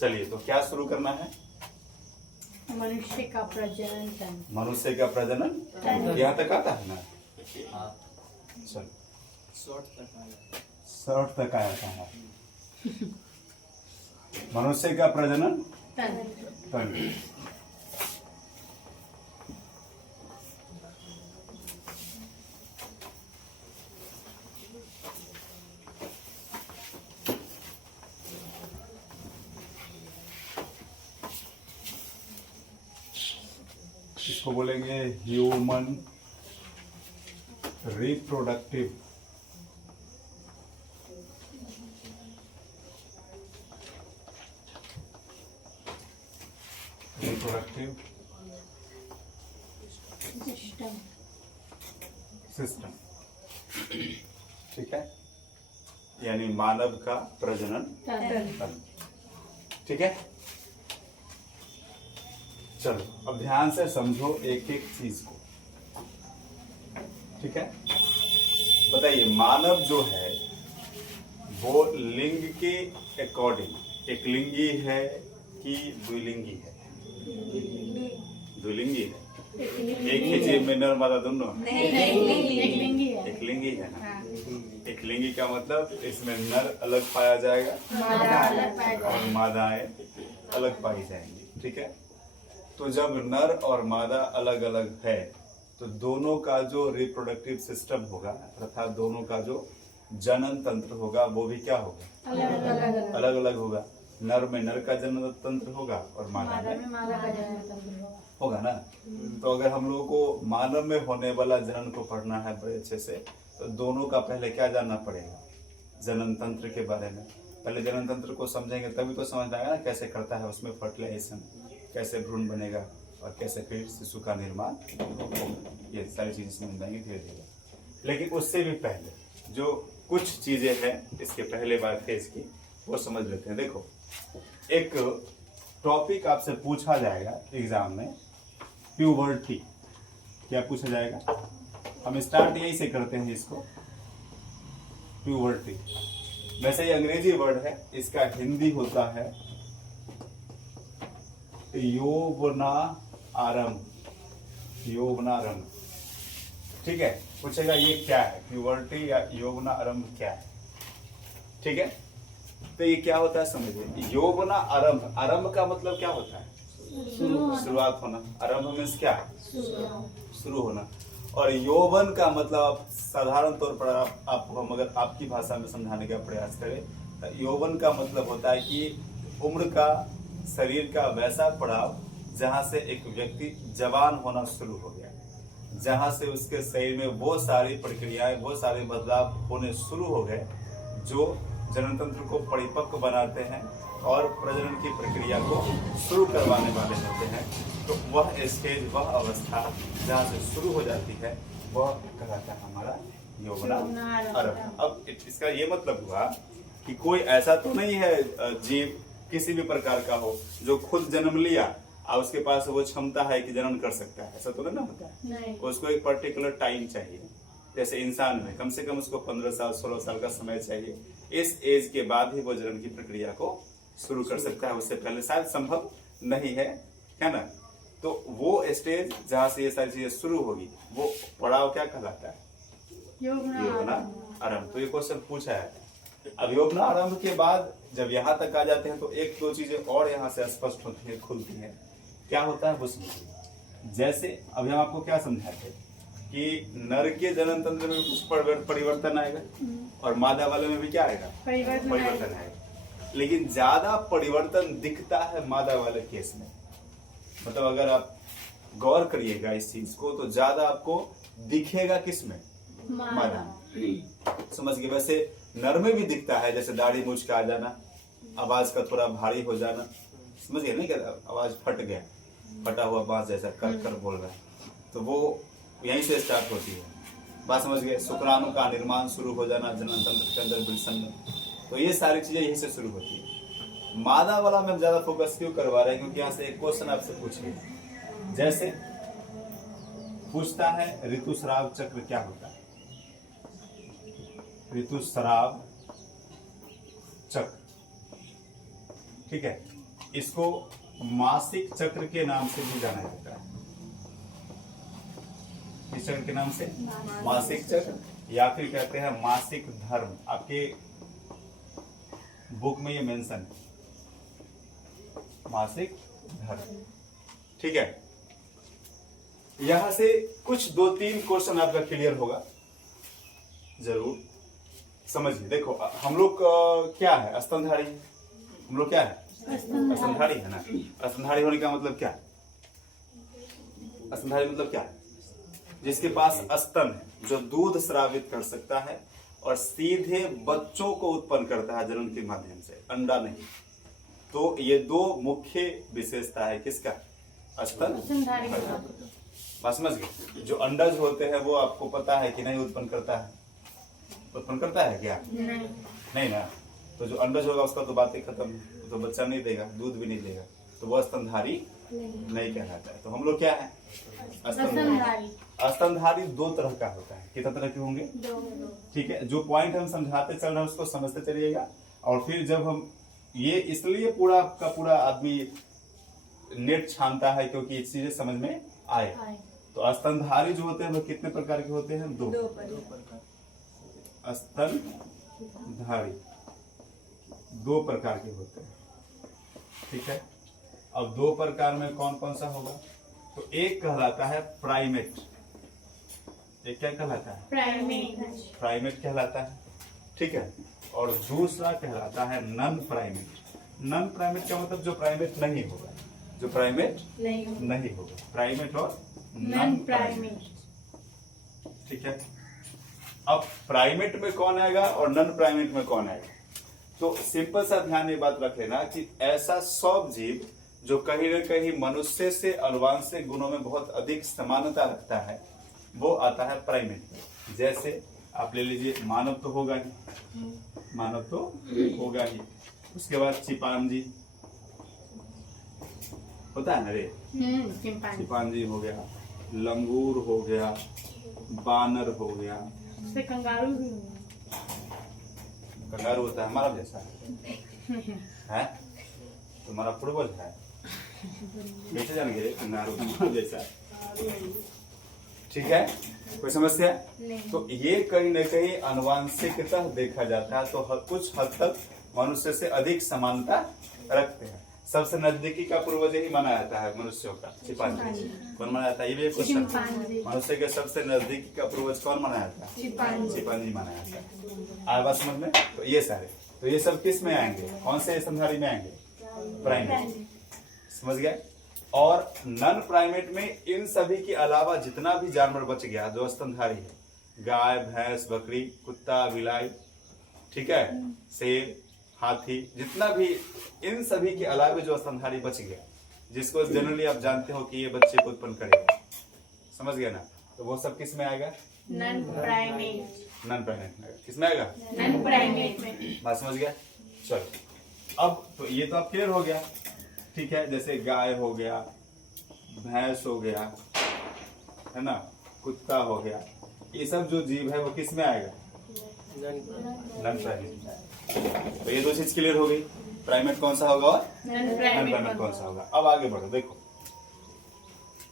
चलिए, तो क्या शुरू करना है? मनुष्य का प्रजनन तंत्र। मनुष्य का प्रजनन यहाँ तक आता है ना? चलो, शॉर्ट तक आता है। मनुष्य का प्रजनन तंत्र। इसको बोलेंगे ह्यूमन रिप्रोडक्टिव सिस्टम। ठीक है, यानी मानव का प्रजनन तंत्र। ठीक है, चलो अब ध्यान से समझो एक एक चीज को। ठीक है, बताइए, मानव जो है वो लिंग के अकॉर्डिंग एक लिंगी है कि द्विलिंगी है? द्विलिंगी है। एक ही जीव में नर मादा दोनों? एक लिंगी है। एक लिंगी है ना? एक लिंगी का मतलब इसमें नर अलग पाया जाएगा और मादाएं अलग पाई जाएंगी। ठीक है, तो जब नर और मादा अलग अलग है तो दोनों का जो रिप्रोडक्टिव सिस्टम होगा अर्थात दोनों का जो जनन तंत्र होगा वो भी क्या होगा? अलग अलग होगा। नर में नर का जनन तंत्र होगा और मादा में मादा का जनन तंत्र होगा ना। तो अगर हम लोगों को मानव में होने वाला जनन को पढ़ना है बड़े अच्छे से, तो दोनों का पहले क्या जानना पड़ेगा? जनन तंत्र के बारे में। पहले जनन तंत्र को समझेंगे तभी तो समझ आएगा ना कैसे करता है उसमें फर्टिलाइजेशन, कैसे भ्रूण बनेगा और कैसे फिर शिशु का निर्माण, ये सारी चीजें समझ जाएंगे धीरे धीरे। लेकिन उससे भी पहले जो कुछ चीजें हैं इसके पहले बात है इसकी, वो समझ लेते हैं। देखो, एक टॉपिक आपसे पूछा जाएगा एग्जाम में, प्यूबर्टी। क्या पूछा जाएगा? हम स्टार्ट यही से करते हैं इसको, प्यूबर्टी। वैसे ये अंग्रेजी वर्ड है, इसका हिंदी होता है यौवनारंभ। यौवनारंभ। ठीक है, पूछेगा ये क्या है? प्यूबर्टी या यौवनारंभ क्या है? ठीक है, तो ये क्या होता है समझिए। यौवनारंभ, आरंभ का मतलब क्या होता है? शुरुआत होना। आरंभ मीन्स क्या? शुरू होना। और यौवन का मतलब साधारण तौर पर आपको हम अगर आपकी भाषा में समझाने का प्रयास करें तो यौवन का मतलब होता है कि उम्र का, शरीर का वैसा पड़ाव जहां से एक व्यक्ति जवान होना शुरू हो गया, जहां से उसके शरीर में वो सारी प्रक्रियाएं, वो सारे बदलाव होने शुरू हो गए जो जनन तंत्र को परिपक्व बनाते हैं और प्रजनन की प्रक्रिया को शुरू करवाने वाले होते हैं। तो वह स्टेज, वह अवस्था जहाँ से शुरू हो जाती है वह कहलाता है हमारा यौवनारंभ। अब इसका ये मतलब हुआ कि कोई ऐसा तो नहीं है जीव किसी भी प्रकार का हो जो खुद जन्म लिया और उसके पास वो क्षमता है कि जनन कर सकता है, ऐसा तो नहीं होता है। उसको एक पर्टिकुलर टाइम चाहिए। जैसे इंसान में कम से कम उसको 15 साल 16 साल का समय चाहिए। इस एज के बाद ही वो जनन की प्रक्रिया को शुरू कर सकता है, उससे पहले शायद संभव नहीं है ना। तो वो स्टेज जहाँ से ये सारी चीजें शुरू होगी वो पड़ाव क्या कहलाता है? यौवनारंभ। तो ये क्वेश्चन पूछा है। अब यौवनारंभ के बाद जब यहाँ तक आ जाते हैं तो एक दो चीजें और यहाँ से स्पष्ट होती है, खुलती है। क्या होता है वो समझिए। जैसे अभी हम आपको क्या समझाते कि नर के जनन तंत्र में कुछ परिवर्तन आएगा और मादा वाले में भी क्या आएगा? परिवर्तन आएगा। लेकिन ज्यादा परिवर्तन दिखता है मादा वाले केस में। मतलब अगर आप गौर करिएगा इस चीज को तो ज्यादा आपको दिखेगा किसमें? मादा। समझ गए? वैसे नर में भी दिखता है, जैसे दाढ़ी मूंछ का आ जाना, आवाज का थोड़ा भारी हो जाना। समझ गए? नहीं क्या आवाज फट गया, फटा हुआ बांस जैसा कर कर बोल रहा है, तो वो यहीं से स्टार्ट होती है। बात समझ गए? शुक्राणु का निर्माण शुरू हो जाना जनन तंत्र के अंदर विल्सन में, तो ये सारी चीजें यहीं से शुरू होती है। मादा वाला में हम ज्यादा फोकस क्यों करवा रहे हैं? क्योंकि यहाँ से एक क्वेश्चन आपसे पूछिए, जैसे पूछता है ऋतुस्राव चक्र क्या होता है? ऋतुस्राव चक्र, ठीक है, इसको मासिक चक्र के नाम से भी जाना जाता है। किस चक्र के नाम से? मासिक चक्र, या फिर कहते हैं मासिक धर्म। आपके बुक में ये मेंशन है, मासिक धर्म। ठीक है, यहां से कुछ 2-3 क्वेश्चन आपका क्लियर होगा, जरूर समझिए। देखो हम लोग क्या है, स्तनधारी। हम लोग क्या है, स्तनधारी है ना। स्तनधारी होने का मतलब क्या है? स्तनधारी मतलब क्या है? जिसके पास स्तन है, जो दूध स्रावित कर सकता है और सीधे बच्चों को उत्पन्न करता है जन्म के माध्यम से, अंडा नहीं। तो ये 2 मुख्य विशेषता है किसका? स्तनधारी। बात समझ गए? जो अंडज होते हैं वो आपको पता है कि नहीं उत्पन्न करता है? उत्पन्न करता है क्या? नहीं ना। तो जो अंडज होगा उसका तो बात ही खत्म है, तो बच्चा नहीं देगा, दूध भी नहीं देगा, तो वो स्तनधारी नहीं कहलाता है। तो हम लोग क्या है? स्तनधारी। स्तनधारी 2 तरह का होता है। कितना तरह के होंगे? 2। ठीक है, जो पॉइंट हम समझाते चल रहे हैं उसको समझते चलिएगा, और फिर जब हम ये इसलिए पूरा का पूरा आदमी नेट छानता है क्योंकि ये चीजें समझ में आए। तो स्तनधारी जो होते हैं वो कितने प्रकार के होते हैं? 2 स्तनधारी 2 प्रकार के होते हैं। ठीक है, अब 2 प्रकार में कौन कौन सा होगा? तो एक कहलाता है प्राइमेट। एक क्या कहलाता है? प्राइमेट कहलाता है। ठीक है, और दूसरा कहलाता है नन प्राइमेट। नन प्राइमेट का मतलब जो प्राइमेट नहीं होगा, जो प्राइमेट नहीं होगा। प्राइमेट और नन प्राइमेट। ठीक है, अब प्राइमेट में कौन आएगा और नन प्राइमेट में कौन आएगा? तो सिंपल सा ध्यान ये बात रख लेना कि ऐसा सब जीव जो कहीं न कहीं मनुष्य से अनुवांशिक गुणों में बहुत अधिक समानता रखता है, वो आता है प्राइमेट। जैसे आप ले लीजिए, मानव तो होगा ही, मानव तो होगा ही। उसके बाद चिंपांजी होता है ना रे, चिंपांजी हो गया, लंगूर हो गया, बानर हो गया, कंगारू भी कंगारू होता है हमारा जैसा है, तुम्हारा पूर्वज है, कैसे जानेंगे कंगारू हमारा जैसा। ठीक है, कोई समस्या? तो ये कहीं न कहीं अनुवांशिकतः देखा जाता है, तो कुछ हद तक मनुष्य से अधिक समानता रखते हैं। सबसे नजदीकी का पूर्वज ही माना जाता है मनुष्यों का, चिंपांजी। कौन माना जाता है? ये भी एक क्वेश्चन। मनुष्य के सबसे नजदीकी का पूर्वज कौन माना जाता है? चिंपांजी माना जाता है। आया बात समझ में? तो ये सारे, तो ये सब किस में आएंगे? कौन से स्तनधारी में आएंगे? प्राइमेट। समझ गए? और नन प्राइमेट में इन सभी के अलावा जितना भी जानवर बच गया जो स्तनधारी है, गाय, भैंस, बकरी, कुत्ता, बिलाई, ठीक है, शेर, हाथी, जितना भी, इन सभी के अलावा जो स्तनधारी बच गया, जिसको जनरली आप जानते हो कि ये बच्चे को उत्पन्न करेगा, समझ गया ना? तो वो सब किस में आएगा? Non primate. नन प्राइमेट में। किस में आएगा? नन प्राइमेट में। बात समझ गया? चलो, अब तो ये तो आप क्लियर हो गया। ठीक है, जैसे गाय हो गया, भैंस हो गया, है ना, कुत्ता हो गया, ये सब जो जीव है वो किस में आएगा? Non primate. तो ये 2 चीज क्लियर हो गई। प्राइमेट कौन सा होगा और नन प्राइमेट कौन सा होगा? अब आगे बढ़ो। देखो,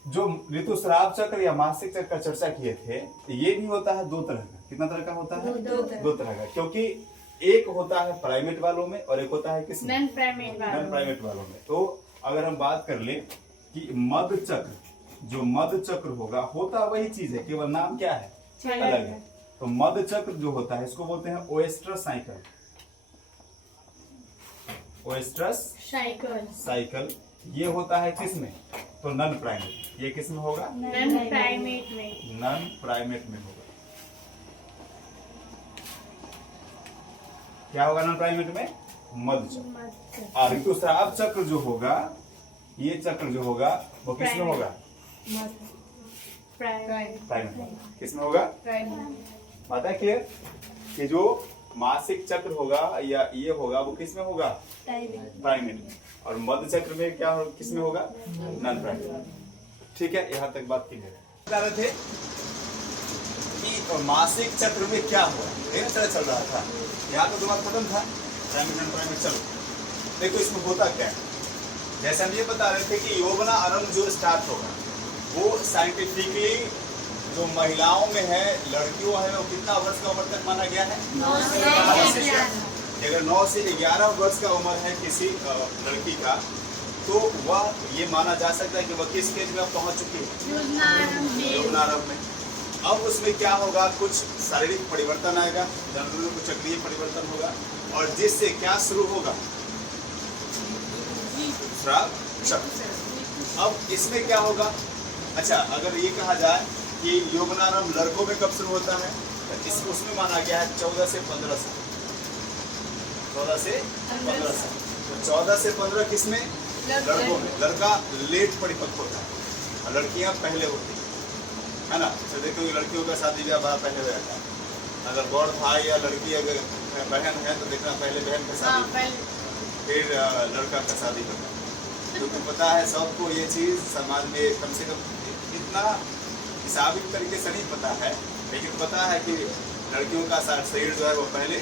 जो ऋतुस्राव चक्र या मासिक चक्र का चर्चा किए थे, ये भी होता है 2 तरह का। कितना तरह का होता है? 2 तरह का, क्योंकि एक होता है प्राइमेट वालों में और एक होता है किस? नन प्राइमेट वालों में। तो अगर हम बात कर ले कि मध चक्र, जो मध चक्र होगा, होता वही चीज है, केवल नाम क्या है? अलग है। तो मध चक्र जो होता है इसको बोलते हैं ओएस्ट्रस साइकिल। ओएस्ट्रस साइकिल ये होता है किस में? तो नन प्राइमेट। ये किस में होगा? नन प्राइमेट में। नन प्राइमेट में होगा। क्या होगा नन प्राइमेट में? मध चक्र। और ऋतुस्राव चक्र जो होगा, ये चक्र जो होगा वो किस में होगा? प्राइमेट। किस में होगा? बात है क्लियर? कि जो मासिक चक्र होगा या ये होगा वो किस में होगा? प्राइमेट। और मध्य चक्र में क्या हो, किस में होगा? Non primate. ठीक है, यहाँ तक बात क्लियर है। बता रहे थे कि मासिक चक्र में क्या हुआ, चल रहा था, यहाँ तो तुम्हारा खत्म था प्राइमेट नन प्राइमेट। चलो देखो इसमें होता क्या है। जैसे हम ये बता रहे थे कि यौवना आरंभ जो स्टार्ट होगा वो साइंटिफिकली जो महिलाओं में है, लड़कियों है, वो कितना वर्ष का उम्र तक माना गया है? 9 से 11। अगर 9 से 11 वर्ष का उम्र है किसी लड़की का, तो वह ये माना जा सकता है कि वह किस स्टेज में अब पहुंच चुकी है? यौवनारंभ में। अब उसमें क्या होगा, कुछ शारीरिक परिवर्तन आएगा, जनरल में कुछ चक्रीय परिवर्तन होगा, और जिससे क्या शुरू होगा? स्राव चक्र। अब इसमें क्या होगा? अच्छा, अगर ये कहा जाए कि यौवनारंभ लड़कों में कब शुरू होता है, तो उसमें माना गया है 14 से 15 साल। 14 से 15 साल। तो 14 से 15 किसमें? लड़कों में। लड़का लेट परिपक्व होता है और लड़कियां पहले होती है ना। तो देखो लड़कियों का शादी ब्याह बड़ा पहले हो जाता है। अगर बड़ भाई या लड़की अगर बहन है तो देखना पहले बहन का शादी, फिर लड़का का शादी होता है। क्योंकि पता है सबको ये चीज समाज में कम से कम इतना हिसाबिक तरीके से नहीं पता है, लेकिन पता है कि लड़कियों का शरीर जो है वो पहले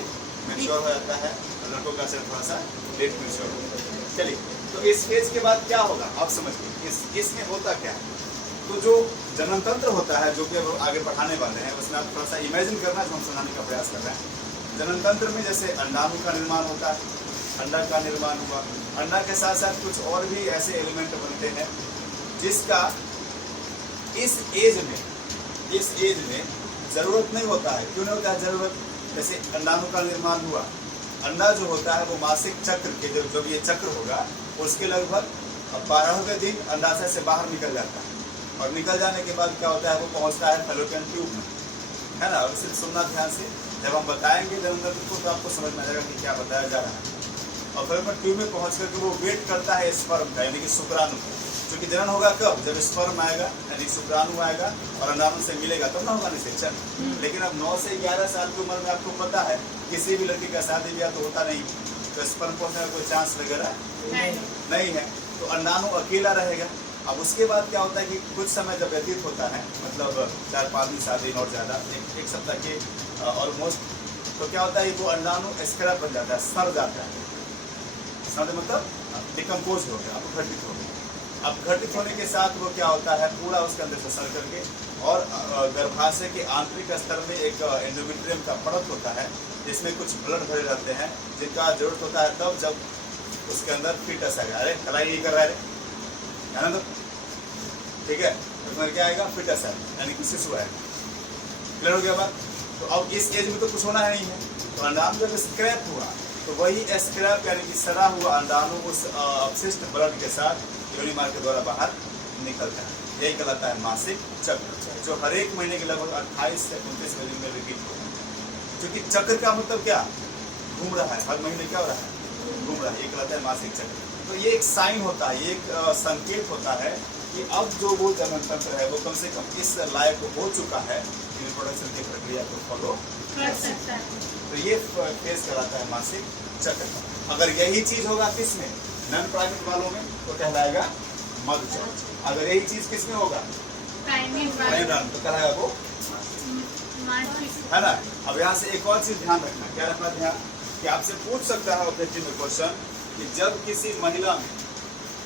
मैच्योर हो जाता है और लड़कों का शरीर थोड़ा सा लेट मैच्योर होता है। चलिए, तो इस फेज के बाद क्या होगा आप समझिए। इसमें होता क्या है? तो जो जनन तंत्र होता है, जो कि अब आगे पढ़ाने वाले हैं, उसमें आप थोड़ा सा इमेजिन करना जो हम सुनाने का प्रयास कर रहे हैं। जनन तंत्र में जैसे अंडाणु का निर्माण होता है, अंडा का निर्माण हुआ, अंडा के साथ साथ कुछ और भी ऐसे एलिमेंट बनते हैं जिसका इस एज में जरूरत नहीं होता है। क्यों नहीं होता है जरूरत? जैसे अंडाणु का निर्माण हुआ, अंडा जो होता है वो मासिक चक्र के जब ये चक्र होगा उसके लगभग 12वें दिन अंडाशय से बाहर निकल जाता है, और निकल जाने के बाद क्या होता है, वो पहुंचता है फैलोपियन ट्यूब में, है ना। अब सिर्फ सुनना ध्यान से, जब हम बताएंगे जनन को तो आपको समझ में आ जाएगा कि क्या बताया जा रहा है। और फैलोपियन ट्यूब में पहुंच करके वो वेट करता है स्पर्म का, यानी कि शुक्राणु, जो कि जनन होगा कब? जब स्पर्म आएगा यानी शुक्राणु आएगा और अंडाणु से मिलेगा तब ना होगा निषेचन। लेकिन अब 9 से 11 साल की उम्र में आपको पता है किसी भी लड़की का शादी ब्याह तो होता नहीं, तो स्पर्म पहुंचने का कोई चांस वगैरह नहीं है, तो अंडाणु अकेला रहेगा। अब उसके बाद क्या होता है कि कुछ समय जब व्यतीत होता है, मतलब 4-5 दिन 7 दिन और ज़्यादा, एक सप्ताह के ऑलमोस्ट, तो क्या होता है वो अंडाणु स्क्रैप बन जाता है, सड़ जाता है। सड़ मतलब डिकम्पोज हो गया, अब घटित हो गया। अब घटित होने के साथ वो क्या होता है, पूरा उसके अंदर से सड़ करके, और गर्भाशय के आंतरिक स्तर में एक एंडोमेट्रियम का परत होता है जिसमें कुछ ब्लड भरे रहते हैं, जिनका जरूरत होता है तब जब उसके अंदर फीटस आएगा। अरे कलाई नहीं कर रहा है ना, तो ठीक है, उसमें क्या आएगा? फीटस आएगा, यानी कि शिशु आएगा। क्लियर हो गया बात? तो अब इस एज में तो कुछ होना नहीं है, तो अंडाणु जब स्क्रैप हुआ तो वही स्क्रैप यानी कि सड़ा हुआ अंडाणु उस अपशिष्ट ब्लड के साथ योनि मार्ग के द्वारा बाहर निकलता है। यही कहलाता है मासिक चक्र, जो हर एक महीने के लगभग 28 से 29 दिन में रिपीट होता है। क्योंकि चक्र का मतलब क्या? घूम रहा है, हर महीने क्या हो रहा है? घूम रहा है, ये कहलाता है मासिक चक्र। तो ये एक साइन होता है, ये एक संकेत होता है कि अब जो वो जनन तंत्र है वो कम से कम इस लायक हो चुका है कि रिप्रोडक्शन की प्रक्रिया को फॉलो कर सकता है। तो ये फेज कहलाता है मासिक चक्र। अगर यही चीज होगा किसमें? नॉन प्राइमेट वालों में, तो कहलाएगा मध्य चक्र। अगर यही चीज किसमें होगा? प्राइमेट, तो कहलाएगा वो, है ना। अब यहाँ से एक और चीज ध्यान रखना, क्या रखना ध्यान, कि आपसे पूछ सकता है ऑब्जेक्टिव में क्वेश्चन कि जब किसी महिला में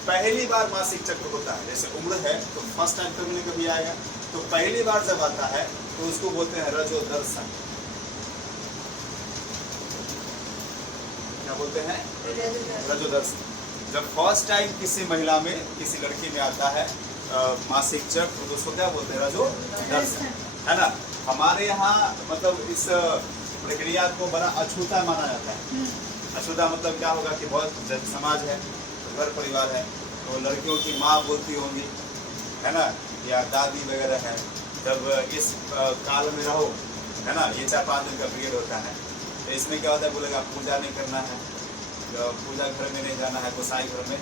पहली बार मासिक चक्र होता है, जैसे उम्र है तो फर्स्ट टाइम कभी न कभी आएगा, तो पहली बार जब आता है तो उसको बोलते हैं रजोदर्शन। क्या बोलते हैं? रजोदर्शन। जब फर्स्ट टाइम किसी महिला में, किसी लड़की में आता है मासिक चक्र, तो उसको क्या बोलते हैं? रजोदर्शन, है ना। हमारे यहाँ मतलब इस प्रक्रिया को बड़ा अछूता माना जाता है। अछूता मतलब क्या होगा कि बहुत जब समाज है, घर परिवार है, तो लड़कियों की माँ बोलती होंगी, है ना, या दादी वगैरह है, जब इस काल में रहो, है ना, ये 4-5 दिन का पीरियड होता है, तो इसमें क्या होता है, बोलेगा पूजा नहीं करना है, पूजा घर में नहीं जाना है, गोसाई घर में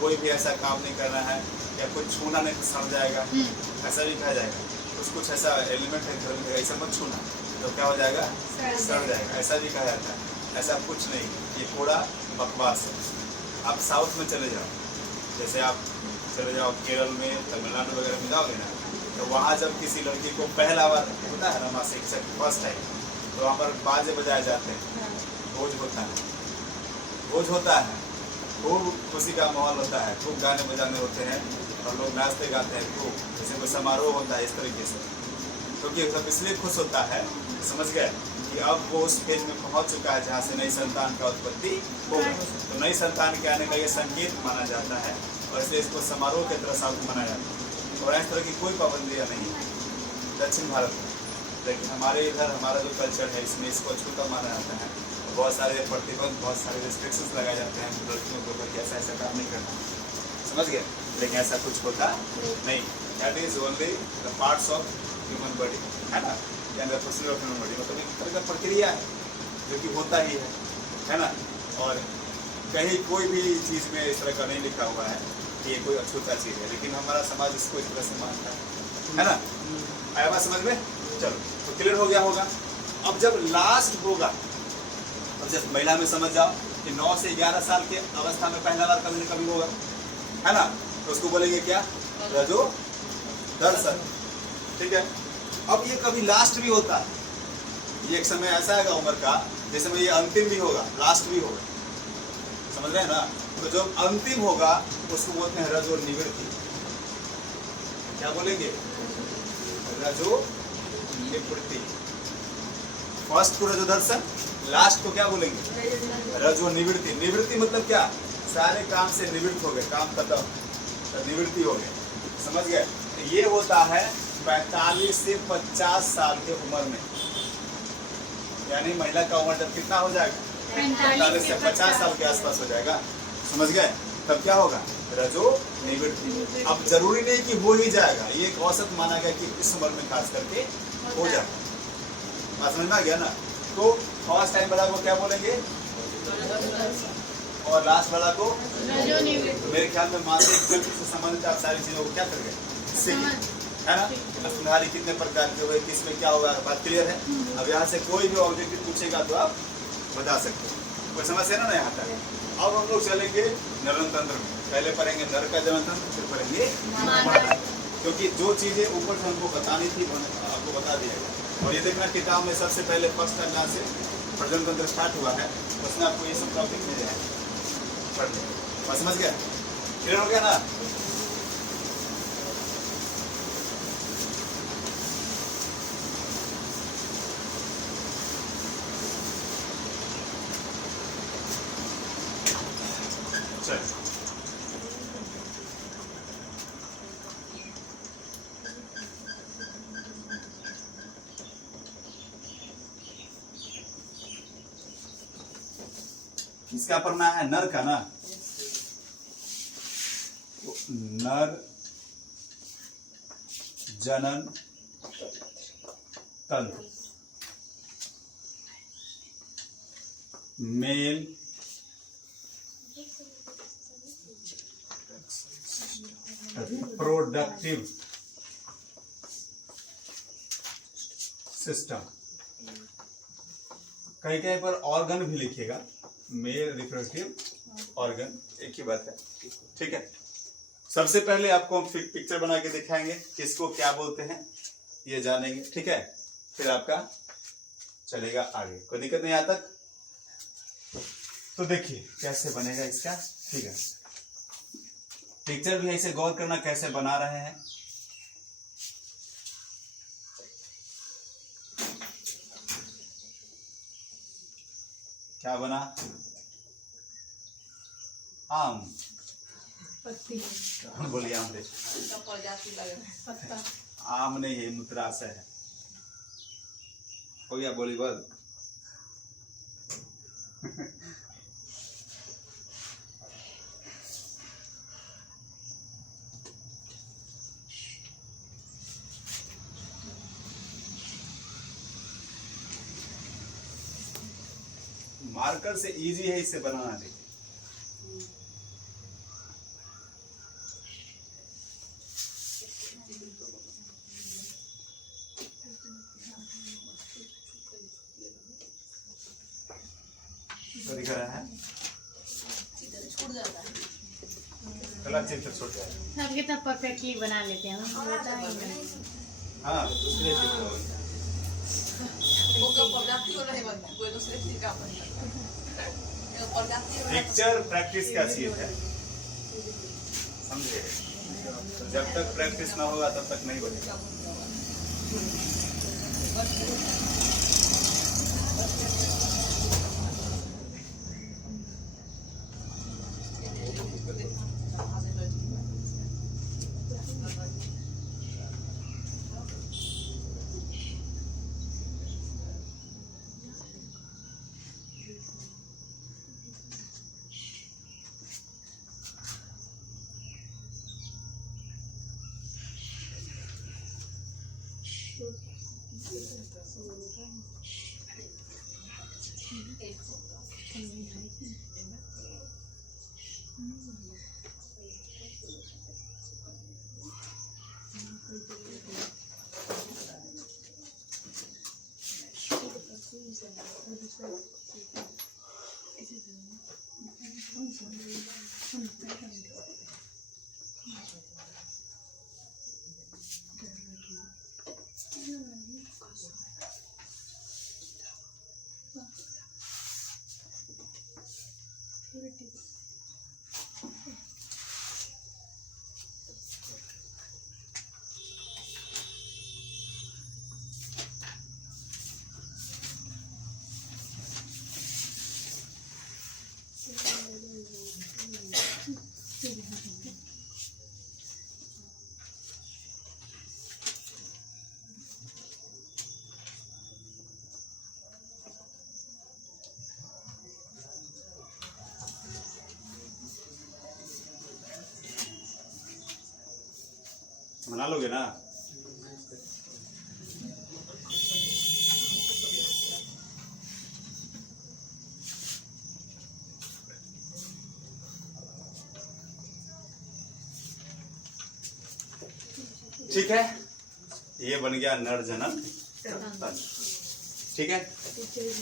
कोई भी ऐसा काम नहीं करना है, या कुछ छूना नहीं तो सड़ जाएगा, ऐसा भी कहा जाएगा। कुछ ऐसा एलिमेंट है घर में, ऐसा मत छूना तो क्या हो जाएगा? सड़ जाएगा, ऐसा भी कहा जाता है। ऐसा कुछ नहीं, ये थोड़ा बकवास है। आप साउथ में चले जाओ, जैसे आप चले जाओ केरल में, तमिलनाडु वगैरह में जाओगे ना, तो वहाँ जब किसी लड़की को पहला बार होता है ना मासिक चक्र फर्स्ट टाइम, तो वहाँ पर बाजे बजाए जाते हैं, भोज होता है, भोज होता है, खूब खुशी का माहौल होता है, खूब गाने बजाने होते हैं और लोग नाचते गाते हैं खूब, जैसे कोई समारोह होता है इस तरीके से, क्योंकि सब इसलिए खुश होता है, समझ गए, कि अब वो उस फेज में पहुंच चुका है जहाँ से नई संतान का उत्पत्ति होगा। तो नई संतान के आने का ये संकेत माना जाता है और इसलिए इसको समारोह के तरह साथ मनाया जाता है। और इस तरह की कोई पाबंदियाँ नहीं है दक्षिण भारत में, लेकिन हमारे इधर हमारा जो कल्चर है इसमें इसको अछूता माना जाता है। बहुत सारे प्रतिबंध, बहुत सारे रिस्ट्रिक्शंस लगाए जाते हैं लड़कियों के ऊपर कि ऐसा ऐसा काम नहीं करना, समझ गए, लेकिन ऐसा कुछ होता नहीं। That is only the parts of human body, है ना, या पर्सन ऑफ ह्यूमन बॉडी, मतलब एक तरह का प्रक्रिया है जो कि होता ही है ना। और कहीं कोई भी चीज़ में इस तरह का नहीं लिखा हुआ है कि ये कोई अछूता चीज़ है, लेकिन हमारा समाज इसको इस तरह से मानता है ना। आया बात समझ में? चलो, तो क्लियर हो गया होगा। अब जब लास्ट होगा, अब जैसे महिला में समझ जाओ कि 9 से 11 साल के अवस्था में पहला बार कभी न कभी होगा, है ना, तो उसको बोलेंगे क्या? रजो दर्शन, ठीक है। अब ये कभी लास्ट भी होता है, ये एक समय ऐसा आएगा उम्र का जिस समय ये अंतिम भी होगा, लास्ट भी होगा, समझ रहे हैं ना। तो जब अंतिम होगा उसको बोलते हैं रजो निवृत्ति। क्या बोलेंगे? रजो निवृत्ति। फर्स्ट को रजो दर्शन, लास्ट को क्या बोलेंगे? रजो निवृत्ति। निवृत्ति मतलब क्या? सारे काम से निवृत्त हो गए, काम खत्म, तो निवृत्ति हो गए, समझ गए। ये होता है 45 से 50 साल के उम्र में, यानी महिला का उम्र जब कितना हो जाएगा? 45 से 50 साल के आसपास हो जाएगा, समझ गए। तब क्या होगा? रजो निवृत्ति। अब जरूरी नहीं कि हो ही जाएगा, ये एक औसत माना गया कि इस उम्र में खास करके हो जाएगा। बात समझ में आ गया ना। तो फर्स्ट टाइम वाला को क्या बोलेंगे? और लास्ट वाला को रजो निवृत्ति। मेरे ख्याल में मासिक चक्र से संबंधित आप सारी चीजों को क्या कर गए, है ना। सुधारी कितने प्रकार के हुए, किसमें क्या होगा, बात क्लियर है। अब यहाँ से कोई भी ऑब्जेक्टिव पूछेगा तो आप बता सकते हो, कोई समस्या ना यहाँ तक। अब हम लोग चलेंगे नरण तंत्र में। पहले पढ़ेंगे नर का जनन तंत्र, फिर पढ़ेंगे मादा, क्योंकि जो चीजें ऊपर से हमको बतानी थी आपको बता दिया गया। और ये देखना किताब में सबसे पहले फर्स्ट करना से प्रजनन तंत्र स्टार्ट हुआ है, उसमें आपको ये सब टॉपिक मिल जाए पढ़ने। और समझ गया? क्लियर हो गया ना। इसका पढ़ना है नर का ना, तो नर जनन तंत्र, मेल रिप्रोडक्टिव सिस्टम। कहीं कहीं पर ऑर्गन भी लिखिएगा, मेल रिप्रोडक्टिव ऑर्गन, एक ही बात है, ठीक है। सबसे पहले आपको हम पिक्चर बना के दिखाएंगे, किसको क्या बोलते हैं ये जानेंगे, ठीक है। फिर आपका चलेगा आगे, कोई दिक्कत नहीं आता तक। तो देखिए कैसे बनेगा इसका, ठीक है। पिक्चर भी ऐसे गौर करना कैसे बना रहे हैं। क्या बना? आम, बोलिए आम दे। आम नहीं है, मूत्राशय है। हो गया, बोली बोल। मार्कर से इजी है इसे बनाना, देखिए। तो दिख रहा है, गलत चित्र छूट जाए। सब कितना परफेक्टली बना लेते हैं हम, हाँ, दूसरे चित्र पिक्चर प्रैक्टिस क्या चीज है, समझे? तो जब तक प्रैक्टिस ना होगा तब तक नहीं बनेगा। बना लोगे ना? ठीक है, ये बन गया नर जनन तंत्र। ठीक है,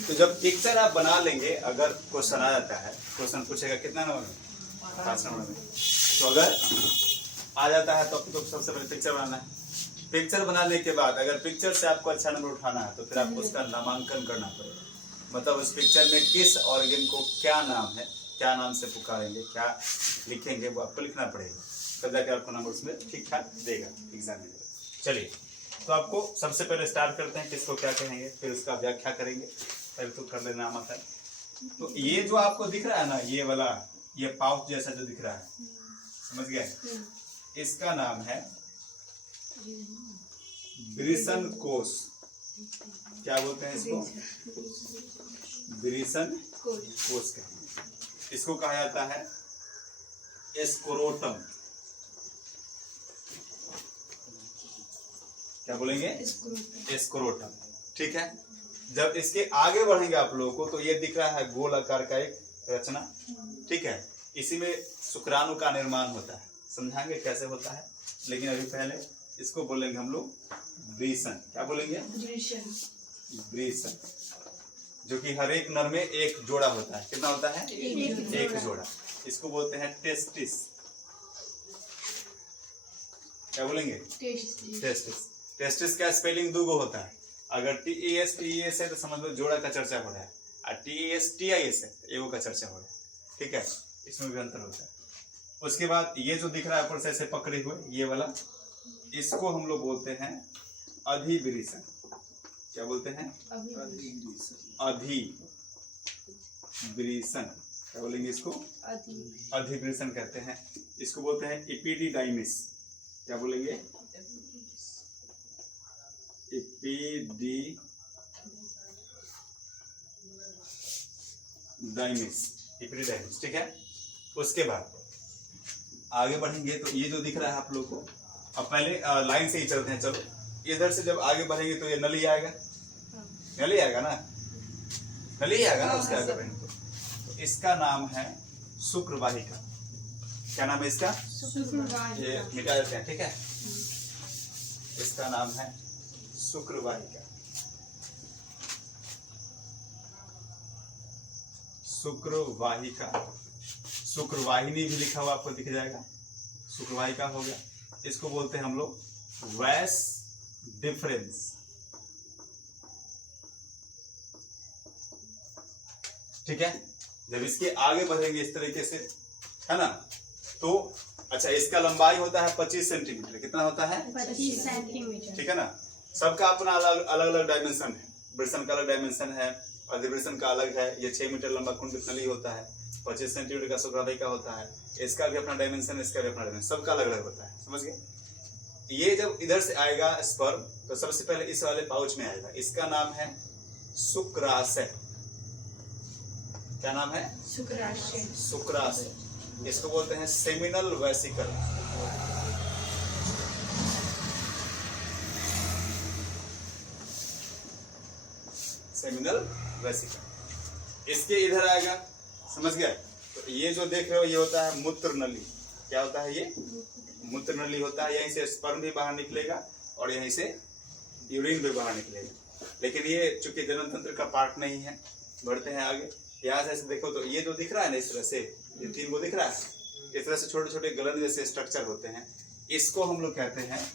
तो जब पिक्चर आप बना लेंगे, अगर क्वेश्चन आ जाता है, क्वेश्चन पूछेगा कितना नंबर में, 5 नंबर में, तो अगर आ जाता है तो सबसे पहले पिक्चर बनाना है। पिक्चर बनाने के बाद अगर पिक्चर से आपको अच्छा नंबर उठाना है तो फिर आपको उसका नामांकन करना पड़ेगा। मतलब उस पिक्चर में किस ऑर्गन को क्या नाम है, क्या नाम से पुकारेंगे, क्या लिखेंगे, वो आपको लिखना पड़ेगा, तब जाके आपको नंबर उसमें ठीक ठाक देगा एग्जाम में। चलिए, तो आपको सबसे पहले स्टार्ट करते हैं, किसको क्या कहेंगे, फिर उसका व्याख्या करेंगे। पहले तो कर लेना आता है। तो ये जो आपको दिख रहा है ना, ये वाला, ये पाउच जैसा जो दिख रहा है, समझ गए? इसका नाम है ब्रिसन कोश। क्या बोलते हैं इसको? ब्रिसन कोश कहेंगे। इसको कहा जाता है स्क्रोटम। क्या बोलेंगे? स्क्रोटम। ठीक है, जब इसके आगे बढ़ेंगे आप लोगों को तो ये दिख रहा है गोल आकार का एक रचना। ठीक है, इसी में शुक्राणु का निर्माण होता है, समझाएंगे कैसे होता है, लेकिन अभी पहले इसको बोलेंगे हम लोग ब्रिसन। क्या बोलेंगे? ब्रिसन, जो कि हर एक नर में एक जोड़ा होता है। कितना होता है? एक जोड़ा। इसको बोलते हैं टेस्टिस। क्या बोलेंगे? टेस्टिस। टेस्टिस का स्पेलिंग दो होता है। अगर TES है तो समझ लो जोड़ा का चर्चा हो रहा है, और TES है एगो का चर्चा हो रहा है। ठीक है, इसमें भी अंतर होता है। उसके बाद ये जो दिख रहा है ऊपर से ऐसे पकड़े हुए, ये वाला, इसको हम लोग बोलते हैं अधिब्रिसन। क्या बोलते हैं? अधिब्रिसन। क्या बोलेंगे इसको? अधिब्रिसन कहते हैं। इसको बोलते हैं इपिडिडाइमिस। क्या बोलेंगे? इपिडिडाइमिस। ठीक है, उसके बाद आगे बढ़ेंगे तो ये जो दिख रहा है आप लोग को, अब पहले लाइन से ही चलते हैं। चलो, इधर से जब आगे बढ़ेंगे तो ये नली आएगा, नली आएगा ना, नली आएगा ना, उसके आगे बढ़ेंगे तो इसका नाम है शुक्रवाहिका। क्या नाम है इसका? ये मिटा देते हैं। ठीक है, इसका नाम है शुक्रवाहिका। शुक्रवाहिका, शुक्रवाहिनी भी लिखा हुआ आपको दिख जाएगा, शुक्रवाहिका हो गया। इसको बोलते हैं हम लोग वैस डिफरेंस। ठीक है, जब इसके आगे बढ़ेंगे इस तरीके से, है ना, तो अच्छा इसका लंबाई होता है 25 सेंटीमीटर। कितना होता है? 25 सेंटीमीटर। ठीक है ना। सबका अपना अलग अलग डायमेंशन है। ब्रिसन का अलग डायमेंशन है और ब्रिसन का अलग है। ये 6 मीटर लंबा कुंडलित नली होता है, 25 सेंटीमीटर का शुक्रादय का होता है। इसका भी अपना डायमेंशन, इसका भी अपना डायमेंशन, सबका अलग अलग होता है। समझ गए? ये जब इधर से आएगा स्पर्म तो सबसे पहले इस वाले पाउच में आएगा। इसका नाम है शुक्राशय। क्या नाम है? शुक्राशय। शुक्राशय। इसको बोलते हैं सेमिनल वेसिकल। सेमिनल वेसिकल इसके इधर आएगा। समझ गए? तो ये जो देख रहे हो ये होता है मूत्र नली। क्या होता है? ये मूत्र नली होता है। यहीं से स्पर्म भी बाहर निकलेगा और यहीं से यूरिन भी बाहर निकलेगा। लेकिन ये चूंकि जनन तंत्र का पार्ट नहीं है। बढ़ते हैं आगे। यहाँ से देखो तो ये जो दिख रहा है ना, इस तरह से ये 3 को दिख रहा है, इस तरह से छोटे छोटे गलन जैसे स्ट्रक्चर होते हैं। इसको हम लोग कहते हैं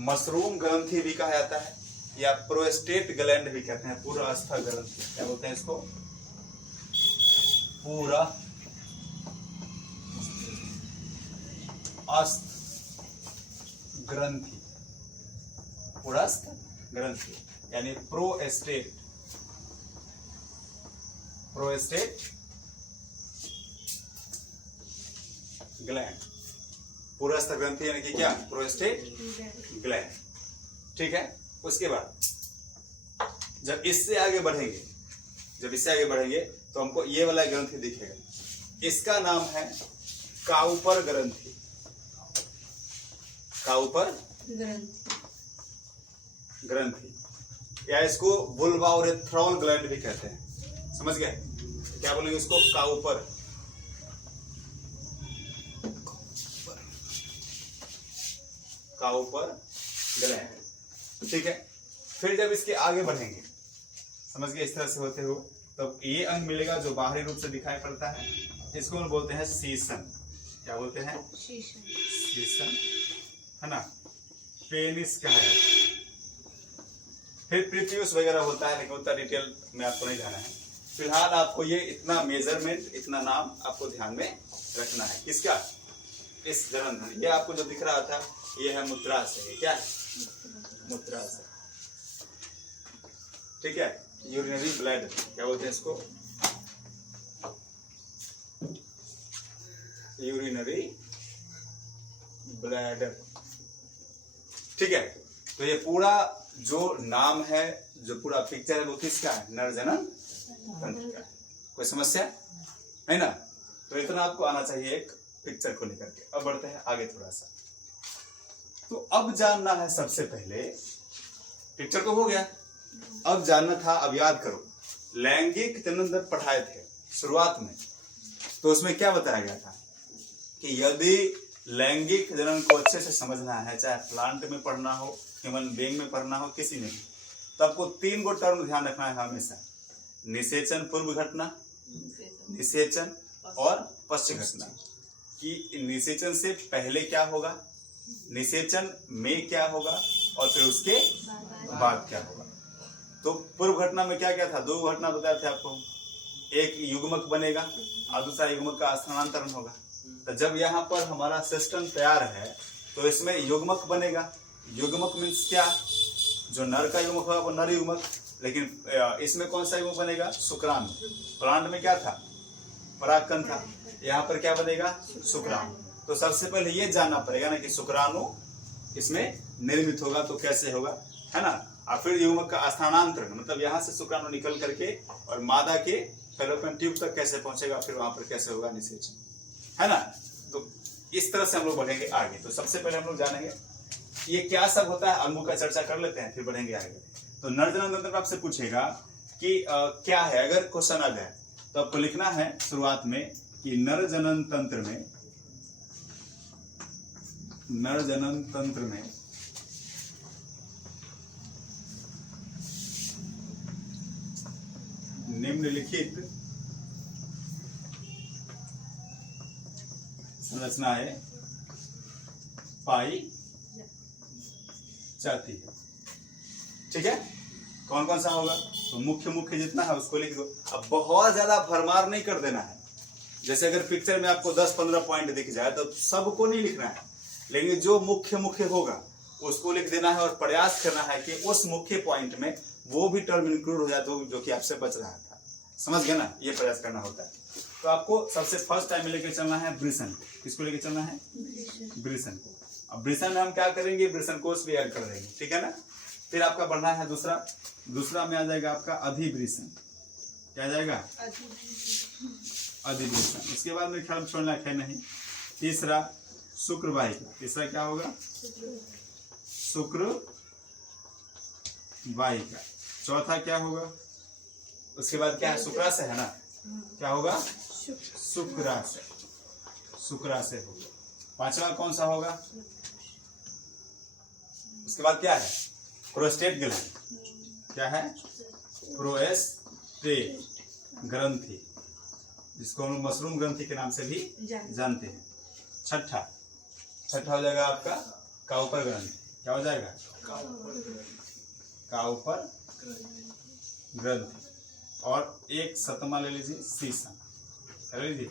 मशरूम ग्रंथि भी कहा जाता है या प्रोस्टेट ग्लैंड भी कहते हैं। पूरा आस्था ग्रंथि। क्या बोलते हैं इसको? पूरा अस्त ग्रंथि। पुरस्थ ग्रंथि यानी प्रोस्टेट ग्लैंड। पुरस्थ ग्रंथि यानी कि क्या? Prostate gland. ठीक है। उसके बाद जब इससे आगे बढ़ेंगे तो हमको ये वाला ग्रंथि दिखेगा। इसका नाम है काउपर ग्रंथि। काउपर ग्रंथि या इसको वुल्वा उरेथ्रॉल ग्लैंड भी कहते हैं। समझ गए? क्या बोलेंगे इसको? काउपर। Cowper gland. ठीक है। फिर जब इसके आगे बढ़ेंगे, समझ गए, इस तरह से होते हो तब ये अंग मिलेगा जो बाहरी रूप से दिखाई पड़ता है। इसको हम बोलते हैं सीसन। क्या बोलते हैं? सीसन, है ना। पेनिस कहा जाता है। फिर प्रीतियुस वगैरह होता है, लेकिन उतना डिटेल में आपको नहीं जाना है। फिलहाल आपको ये इतना मेजरमेंट, इतना नाम आपको ध्यान में रखना है। किसका? इस जनन। ये आपको जो दिख रहा था ये है मूत्राशय। क्या है? मूत्राशय। ठीक है। यूरिनरी ब्लैडर क्या बोलते हैं इसको? Urinary bladder. ठीक है। तो ये पूरा जो नाम है, जो पूरा पिक्चर है, वो किसका है? नर जनन तंत्र का। कोई समस्या है ना? तो इतना आपको आना चाहिए एक पिक्चर को लेकर के। अब बढ़ते हैं आगे थोड़ा सा। तो अब जानना है सबसे पहले, पिक्चर तो हो गया, अब जानना था, अब याद करो, लैंगिक जनन तंत्र पढ़ाए थे शुरुआत में। तो उसमें क्या बताया गया था कि यदि लैंगिक जनन को अच्छे से समझना है, चाहे प्लांट में पढ़ना हो, ह्यूमन बीइंग में पढ़ना हो, किसी में भी, तो आपको 3 गो टर्म ध्यान रखना है हमेशा। निषेचन पूर्व घटना, निषेचन और पश्च घटना। कि निषेचन से पहले क्या होगा, निषेचन में क्या होगा और फिर उसके बाद क्या होगा। तो पूर्व घटना में क्या क्या था? 2 घटना बताए थे आपको। एक युग्मक बनेगा और दूसरा युग्मक का स्थानांतरण होगा। तो जब यहाँ पर हमारा सिस्टम तैयार है तो इसमें युग्मक बनेगा। युग्मक मीन्स क्या? जो नर का युग्मक होगा वो नर युग्मक। लेकिन इसमें कौन सा युग्मक बनेगा? शुक्राणु। प्लांट में क्या था? परागकण था। यहाँ पर क्या बनेगा? शुक्राणु। तो सबसे पहले ये जानना पड़ेगा ना कि शुक्राणु इसमें निर्मित होगा तो कैसे होगा, है ना। और फिर युग्मक का स्थानांतरण, मतलब यहाँ से शुक्राणु निकल करके और मादा के फैलोपियन ट्यूब तक कैसे पहुंचेगा, फिर वहां पर कैसे होगा निषेचन, है ना। तो इस तरह से हम लोग बढ़ेंगे आगे। तो सबसे पहले हम लोग जानेंगे ये क्या सब होता है, अंगों का चर्चा कर लेते हैं, फिर बढ़ेंगे आगे। तो नर जनन तंत्र आपसे पूछेगा कि क्या है। अगर क्वेश्चन आ जाए तो आपको लिखना है शुरुआत में कि नर जनन तंत्र में निम्नलिखित संरचनाएं पाई जाती है। ठीक है। कौन कौन सा होगा? तो मुख्य मुख्य जितना है उसको लिख दो। अब बहुत ज्यादा भरमार नहीं कर देना है। जैसे अगर पिक्चर में आपको 10-15 पॉइंट दिख जाए तो सबको नहीं लिखना है, लेकिन जो मुख्य मुख्य होगा उसको लिख देना है और प्रयास करना है कि उस मुख्य पॉइंट में वो भी टर्म इंक्लूड हो जाए तो जो कि आपसे बच रहा था। समझ गए ना? ये प्रयास करना होता है। तो आपको सबसे फर्स्ट टाइम में लेके चलना है ब्रिसन। किसको लेके चलना है? ब्रिसन को। अब ब्रिसन में हम क्या करेंगे? ब्रिसन कोर्स भी ऐड कर देंगे, ठीक है ना? फिर आपका बढ़ना है दूसरा में आ जाएगा आपका अधिब्रिसन। क्या आ जाएगा? अधिब्रिसन। इसके बाद में ख्याल छोड़ना है नहीं। तीसरा शुक्रवाहिका। तीसरा क्या होगा? शुक्रवाहिका। चौथा क्या होगा? उसके बाद क्या है? शुक्राशय है ना? क्या होगा? शुक्राशय। शुक्राशय होगा। पांचवा कौन सा होगा? उसके बाद क्या है? Prostate gland. क्या है? प्रोस्टेट ग्रंथि, जिसको हम मशरूम ग्रंथि के नाम से भी जानते हैं। छठा हो जाएगा आपका काउपर ग्रंथि। क्या हो जाएगा? काउपर ग्रंथि। और एक सतमा ले लीजिए, शीशम। ले लीजिए।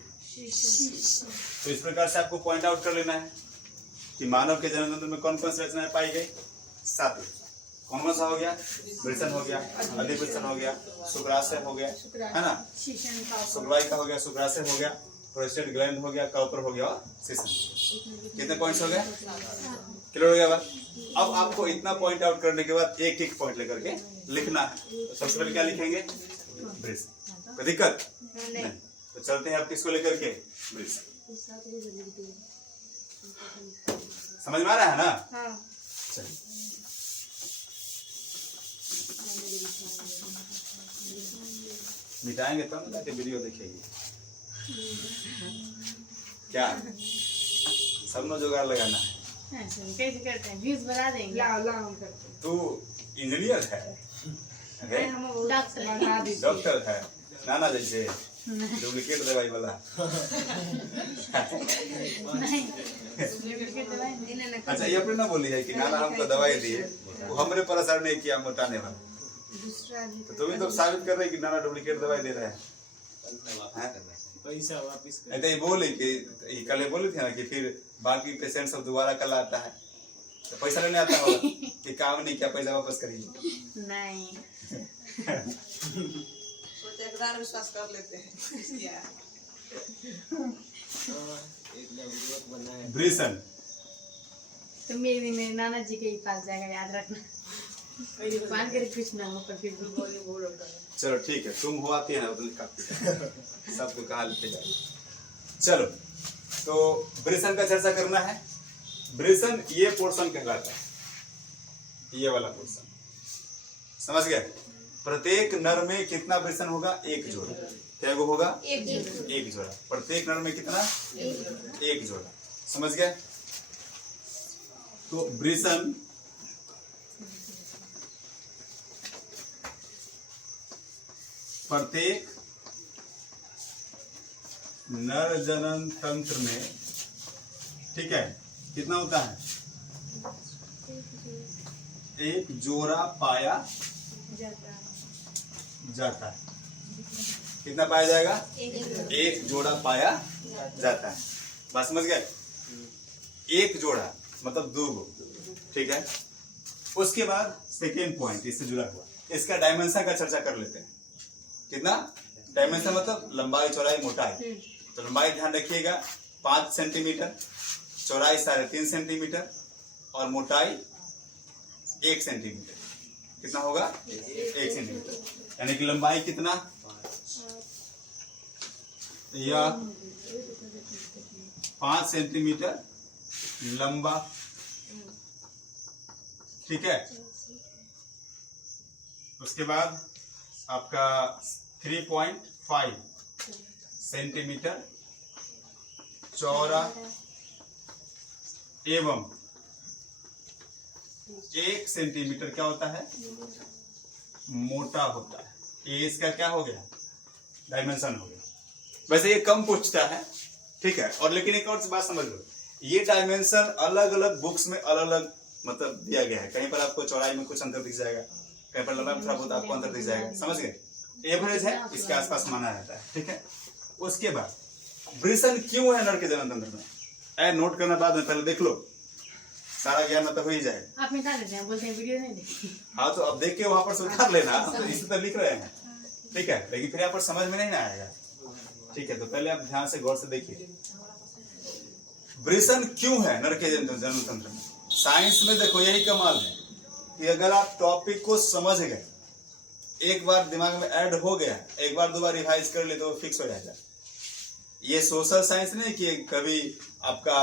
तो इस प्रकार से आपको पॉइंट आउट कर लेना है कि मानव के जनन तंत्र में कौन कौन सी रचनाएं पाई गई? 7। कौन कौन सा हो गया? ब्रिसन हो गया, अधिब्रिसन हो गया, शुक्राशय हो गया, है ना? शुक्रवाहिका हो गया, शुक्राशय हो गया, प्रोस्टेट ग्लैंड हो गया, काउपर हो गया और शीशम। कितने पॉइंट्स हो गए? क्लियर हो गया बात? अब आपको इतना पॉइंट आउट करने के बाद एक एक पॉइंट लेकर के लिखना है। तो सबसे पहले क्या लिखेंगे? ब्रिसन। कोई दिक्कत नहीं? तो चलते हैं आप किसको लेकर के? ब्रिसन। समझ में आ रहा है ना? चलिए। मिटाएंगे तब ना कि वीडियो देखेंगे। क्या सब नो जुगाड़ लगाना है? कैसे करते हैं? व्यूज बढ़ा देंगे। लाओ हम करते हैं। तू इंजीनियर है? डॉक्टर है? नाना जैसे डुप्लीकेट दवाई वाला? अच्छा, ये अपने ना बोली है कि नाना हमको दवाई दिए, वो हमरे पर असर नहीं किया मोटाने वाला। तो तुम तो साबित कर रहे कि नाना डुप्लीकेट दवाई दे रहे हैं। पैसा वापस कर। ये बोले कि कल बोली थी ना कि फिर बाकी पेशेंट सब दोबारा कल आता है तो पैसा लेने आता होगा कि काम नहीं किया, पैसा वापस करिए। नहीं। विश्वास कर लेते हैं। ब्रिसन। तो मेरे नाना जी के ही पास जाएगा, याद रखना। मान कर कुछ ना हो पर फिर भी चलो ठीक है, तुम हो आती है ना तो काफी सबको कहा लिखे जाए। चलो, तो ब्रिसन का चर्चा करना है। ब्रिसन ये पोर्शन कहलाता है, ये वाला पोर्शन। समझ गए? प्रत्येक नर में कितना ब्रिसन होगा? 1 जोड़ा। क्या होगा? 1 जोड़ा। प्रत्येक नर में कितना? 1 जोड़ा। समझ गए? तो ब्रिसन प्रत्येक नर जनन तंत्र में, ठीक है, कितना होता है? 1 जोड़ा पाया जाता है। कितना पाया जाएगा? 1 जोड़ा पाया जाता है। बात समझ गए? 1 जोड़ा मतलब 2 गो, ठीक है। उसके बाद सेकेंड पॉइंट इससे जुड़ा हुआ, इसका डायमेंशन का चर्चा कर लेते हैं। कितना डायमेंशन? मतलब लंबाई, चौड़ाई, मोटाई। तो लंबाई ध्यान रखिएगा 5 सेंटीमीटर, चौड़ाई 3.5 सेंटीमीटर और मोटाई 1 सेंटीमीटर। कितना होगा? 1 सेंटीमीटर। यानी कि लंबाई कितना? यह 5 सेंटीमीटर लंबा, ठीक है। उसके बाद आपका 3.5 सेंटीमीटर चौड़ा एवं 1 सेंटीमीटर क्या होता है? मोटा होता है। ये इसका क्या हो गया? डायमेंशन हो गया। वैसे ये कम पूछता है, ठीक है। और लेकिन एक और बात समझ लो, ये डायमेंशन अलग अलग बुक्स में अलग अलग मतलब दिया गया है। कहीं पर आपको चौड़ाई में कुछ अंतर दिख जाएगा, पेपर लंबा थोड़ा बहुत आपको अंतर दिख जाएगा, समझ गए। एवरेज है इसके आसपास माना जाता है, ठीक है। उसके बाद वृषण क्यों है नर के जनन तंत्र में, नोट करना बाद में, पहले देख लो, सारा ज्ञान मतलब हो ही जाएगा। आप मिटा देते हैं, बोलते हैं वीडियो नहीं देखी। हाँ तो अब देख के वहां पर सुधार लेना, तो इसी तरह लिख रहे हैं, ठीक है, लेकिन फिर यहाँ पर समझ में नहीं ना आएगा, ठीक है। तो पहले आप ध्यान से गौर से देखिए, वृषण क्यों है नर के जन्म तंत्र में। साइंस में देखो यही कमाल है कि अगर आप टॉपिक को समझ गए, एक बार दिमाग में ऐड हो गया, एक बार दो बार रिवाइज कर ले तो फिक्स हो जाएगा। ये सोशल साइंस नहीं कि कभी आपका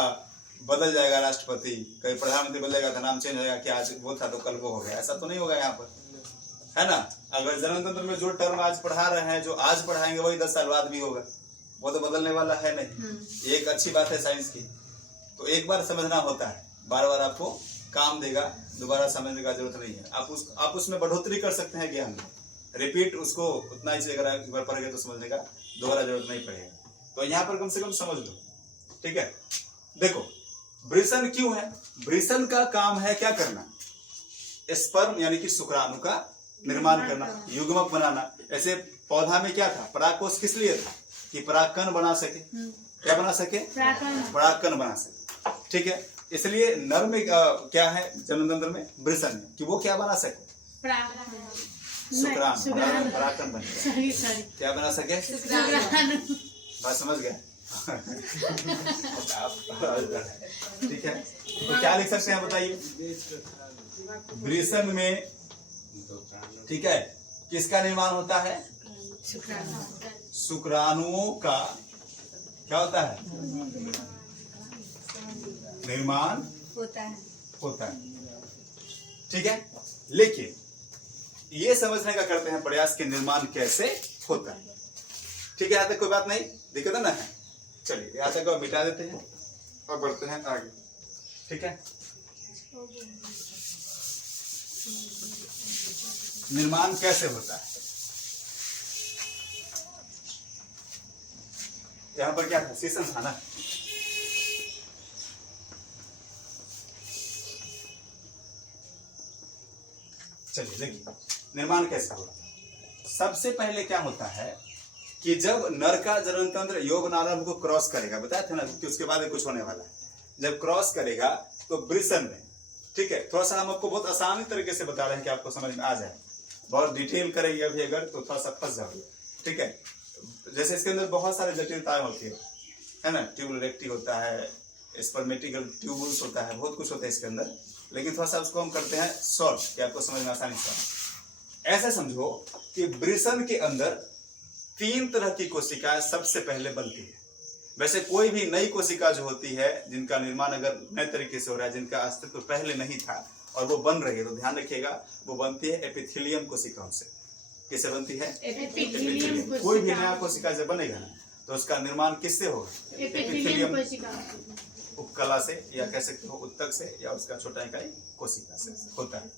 बदल जाएगा राष्ट्रपति, कभी प्रधानमंत्री बदलेगा तो नाम चेंज हो जाएगा, कि आज वो था तो कल वो हो गया, ऐसा तो नहीं होगा यहाँ पर, है ना। अगर जन्म तंत्र में जो टर्म आज पढ़ा रहे हैं, जो आज पढ़ाएंगे वही 10 साल बाद भी होगा, वो तो बदलने वाला है नहीं। ये एक अच्छी बात है साइंस की। तो एक बार समझना होता है, बार बार आपको काम देगा, दोबारा समझने का जरूरत नहीं है। आप उसमें बढ़ोतरी कर सकते हैं ज्ञान में, रिपीट उसको उतना ही अगर एक बार पढ़ेंगे तो समझने का दोबारा जरूरत नहीं पड़ेगा। तो यहाँ पर कम से कम समझ लो, ठीक है। देखो वृषण क्यों है, वृषण का काम है क्या करना, स्पर्म यानी कि शुक्राणु का निर्माण करना, युग्मक बनाना। ऐसे पौधा में क्या था, परागकोश किस लिए था, कि परागकण बना सके, क्या बना सके, परागकण बना सके, ठीक है। इसलिए नर में क्या है जन्म तंत्र में, वृषण में, कि वो क्या बना सके, शुक्राणु, परागकण बने, क्या बना सके, बात समझ गया। ठीक है, तो क्या लिख सकते हैं बताइए, वृषण में, ठीक है, किसका निर्माण होता है, शुक्राणुओं का क्या होता है, निर्माण होता है, ठीक है। लेकिन ये समझने का करते हैं प्रयास कि निर्माण कैसे होता है, ठीक है। यहाँ तक कोई बात नहीं, दिक्कत है ना है। चलिए यहाँ तक मिटा देते हैं और बढ़ते हैं आगे, ठीक है। निर्माण कैसे होता है, यहाँ पर क्या था, सीसन था ना। चलिए देखिए निर्माण कैसे होगा। सबसे पहले क्या होता है कि जब नर का जन्म तंत्र यौवनारंभ को क्रॉस करेगा, बताया था ना कि उसके बाद कुछ होने वाला है, जब क्रॉस करेगा तो वृषण में, ठीक है, थोड़ा सा हम आपको बहुत आसानी तरीके से बता रहे हैं कि आपको समझ में आ जाए, बहुत डिटेल करेंगे अभी अगर तो थोड़ा सा फंस जाओगे, ठीक है। जैसे इसके अंदर बहुत सारे जटिलताएं होती है ना, ट्यूबुल रेक्टी होता है, स्पर्मेटिकल ट्यूबुल्स होता है, बहुत कुछ होता है इसके अंदर, लेकिन थोड़ा सा उसको हम करते हैं शॉर्ट कि आपको समझ में आसानी से। ऐसे समझो कि वृषण के अंदर 3 तरह की कोशिकाएं सबसे पहले बनती है। वैसे कोई भी नई कोशिका जो होती है, जिनका निर्माण अगर नए तरीके से हो रहा है, जिनका अस्तित्व पहले नहीं था और वो बन रही है, तो ध्यान रखिएगा वो बनती है एपिथेलियम कोशिकाओं से। किससे बनती है, एपिथेलियम। कोई भी नया कोशिका जब बनेगा ना तो उसका निर्माण किससे होगा, एपिथेलियम उपकला से, या कह सकते हो उत्तक से, या उसका छोटा इकाई कोशिका से होता है।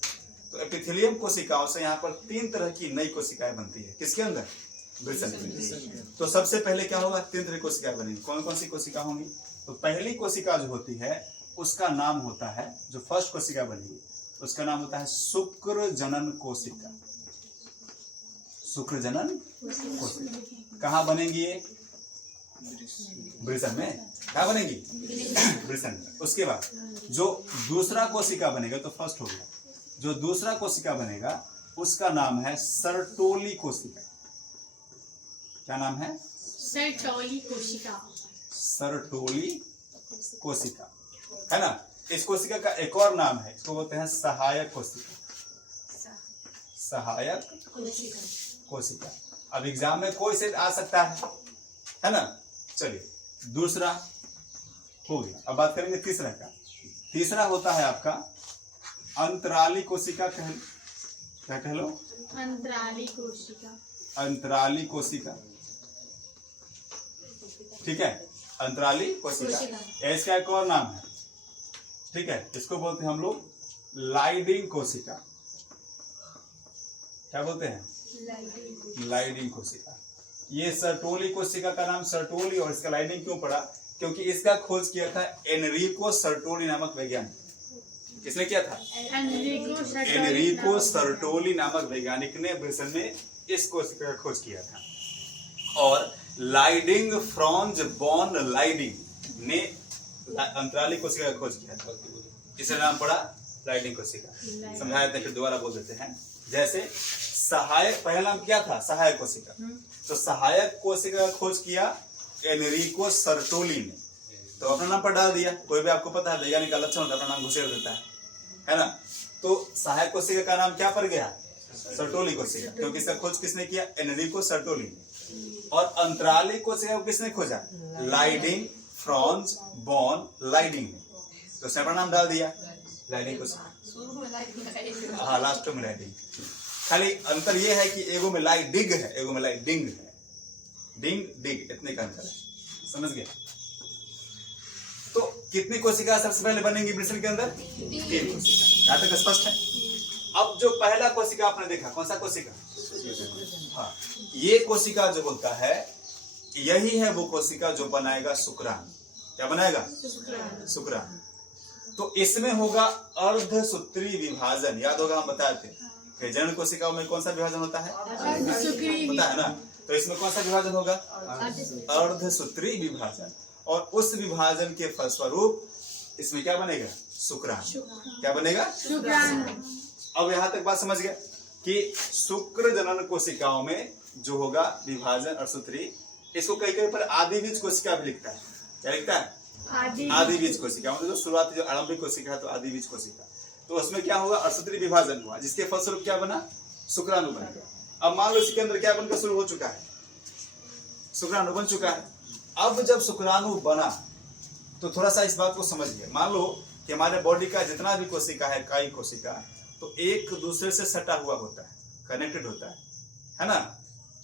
तो एपिथेलियम कोशिकाओं से यहाँ पर 3 तरह की नई कोशिकाएं बनती है, किसके अंदर, वृषण। तो सबसे पहले क्या होगा, 3 तरह की कोशिकाएं बनेंगी। कौन कौन सी कोशिका होंगी, तो पहली कोशिका जो होती है उसका नाम होता है, जो फर्स्ट कोशिका बनेगी उसका नाम होता है शुक्र जनन कोशिका। शुक्र जनन कोशिका कहाँ बनेंगी, ये वृषण में, क्या बनेगी, वृषण में। उसके बाद जो दूसरा कोशिका बनेगा, तो फर्स्ट हो गया, जो दूसरा कोशिका बनेगा उसका नाम है सर्टोली कोशिका। क्या नाम है, सर्टोली कोशिका। सर्टोली कोशिका, है ना। इस कोशिका का एक और नाम है, इसको बोलते हैं सहायक कोशिका। सहायक कोशिका। अब एग्जाम में कोई से आ सकता है ना। चलिए दूसरा हो गया, अब बात करेंगे तीसरा का। तीसरा होता है आपका अंतराली कोशिका। क्या कह लो, अंतराली कोशिका। अंतराली कोशिका, ठीक है, अंतराली कोशिका। इसका एक और नाम है, ठीक है, इसको बोलते हैं हम लोग लाइडिंग कोशिका। क्या बोलते हैं, लाइडिंग कोशिका। ये सर्टोली कोशिका का नाम सर्टोली और इसका लाइडिंग क्यों पड़ा, क्योंकि इसका खोज किया था एनरिको सर्टोली नामक वैज्ञानिक। किसने किया था? एनरिको सर्टोली नामक वैज्ञानिक ने ब्रिटेन में इस कोशिका का खोज किया था। और लाइडिंग फ्रॉन्ज बॉन लाइडिंग ने अंतराली कोशिका का खोज किया था। इसका नाम पड़ा लाइडिंग कोशिका। समझाया था, फिर दोबारा बोल देते हैं। जैसे सहायक, पहला नाम क्या था? सहायक कोशिका। तो सहायक कोशिका का खोज किया एनरिको सर्टोली ने, तो अपना नाम पर डाल दिया। कोई भी आपको पता है वैज्ञानिक का लक्षण होता है, अपना नाम घुसेड़ देता है ना। तो सहायक कोशिका का नाम क्या पड़ गया? सर्टोली कोशिका, क्योंकि इसका खोज किसने किया? एनरिको सर्टोली ने। और अंतराली कोशिका को किसने खोजा? लाइडिंग फ्रॉन्ज बॉन लाइडिंग ने। तो उसने अपना नाम डाल दिया लाइडिंग कोशिका। शुरू में लाइट लगाई। हाँ, लास्ट में लाइडिंग। खाली अंतर यह है कि एगो में लाइडिंग है, एगो में लाइडिंग है। डिंग डिग इतने का अंतर है, समझ गए? तो कितनी कोशिका सबसे पहले बनेंगी ब्रिटेन के अंदर? 3 कोशिका। यहां तक स्पष्ट है? अब जो पहला कोशिका आपने देखा, कौन सा कोशिका? हाँ, ये कोशिका जो होता है, यही है वो कोशिका जो बनाएगा शुक्राणु। क्या बनाएगा? शुक्राणु। तो इसमें होगा अर्धसूत्री विभाजन। याद होगा, हम बताए थे कि जनन कोशिकाओं में कौन सा विभाजन होता है? पता है ना? तो इसमें कौन सा विभाजन होगा? अर्धसूत्री विभाजन। और उस विभाजन के फलस्वरूप इसमें क्या बनेगा? शुक्राणु। क्या बनेगा? शुक्राणु। अब यहां तक बात समझ गया कि शुक्र जनन कोशिकाओं में जो होगा विभाजन अर्धसूत्री, इसको कई कई पर आदिबीज कोशिका भी लिखता है। क्या लिखता है? आदिबीज कोशिका। मतलब जो शुरुआती, जो आरंभिक कोशिका है, तो आदिबीज कोशिका। तो उसमें क्या होगा? अर्धसूत्री विभाजन हुआ, जिसके फलस्वरूप क्या बना? शुक्राणु बन गया। अब मान लो इसके अंदर क्या बनकर शुरू हो चुका है? शुक्राणु बन चुका है। अब जब शुक्राणु बना तो थोड़ा सा इस बात को समझिए। मान लो कि हमारे बॉडी का जितना भी कोशिका है, काई कोशिका, तो एक दूसरे से सटा हुआ होता है, कनेक्टेड होता है ना।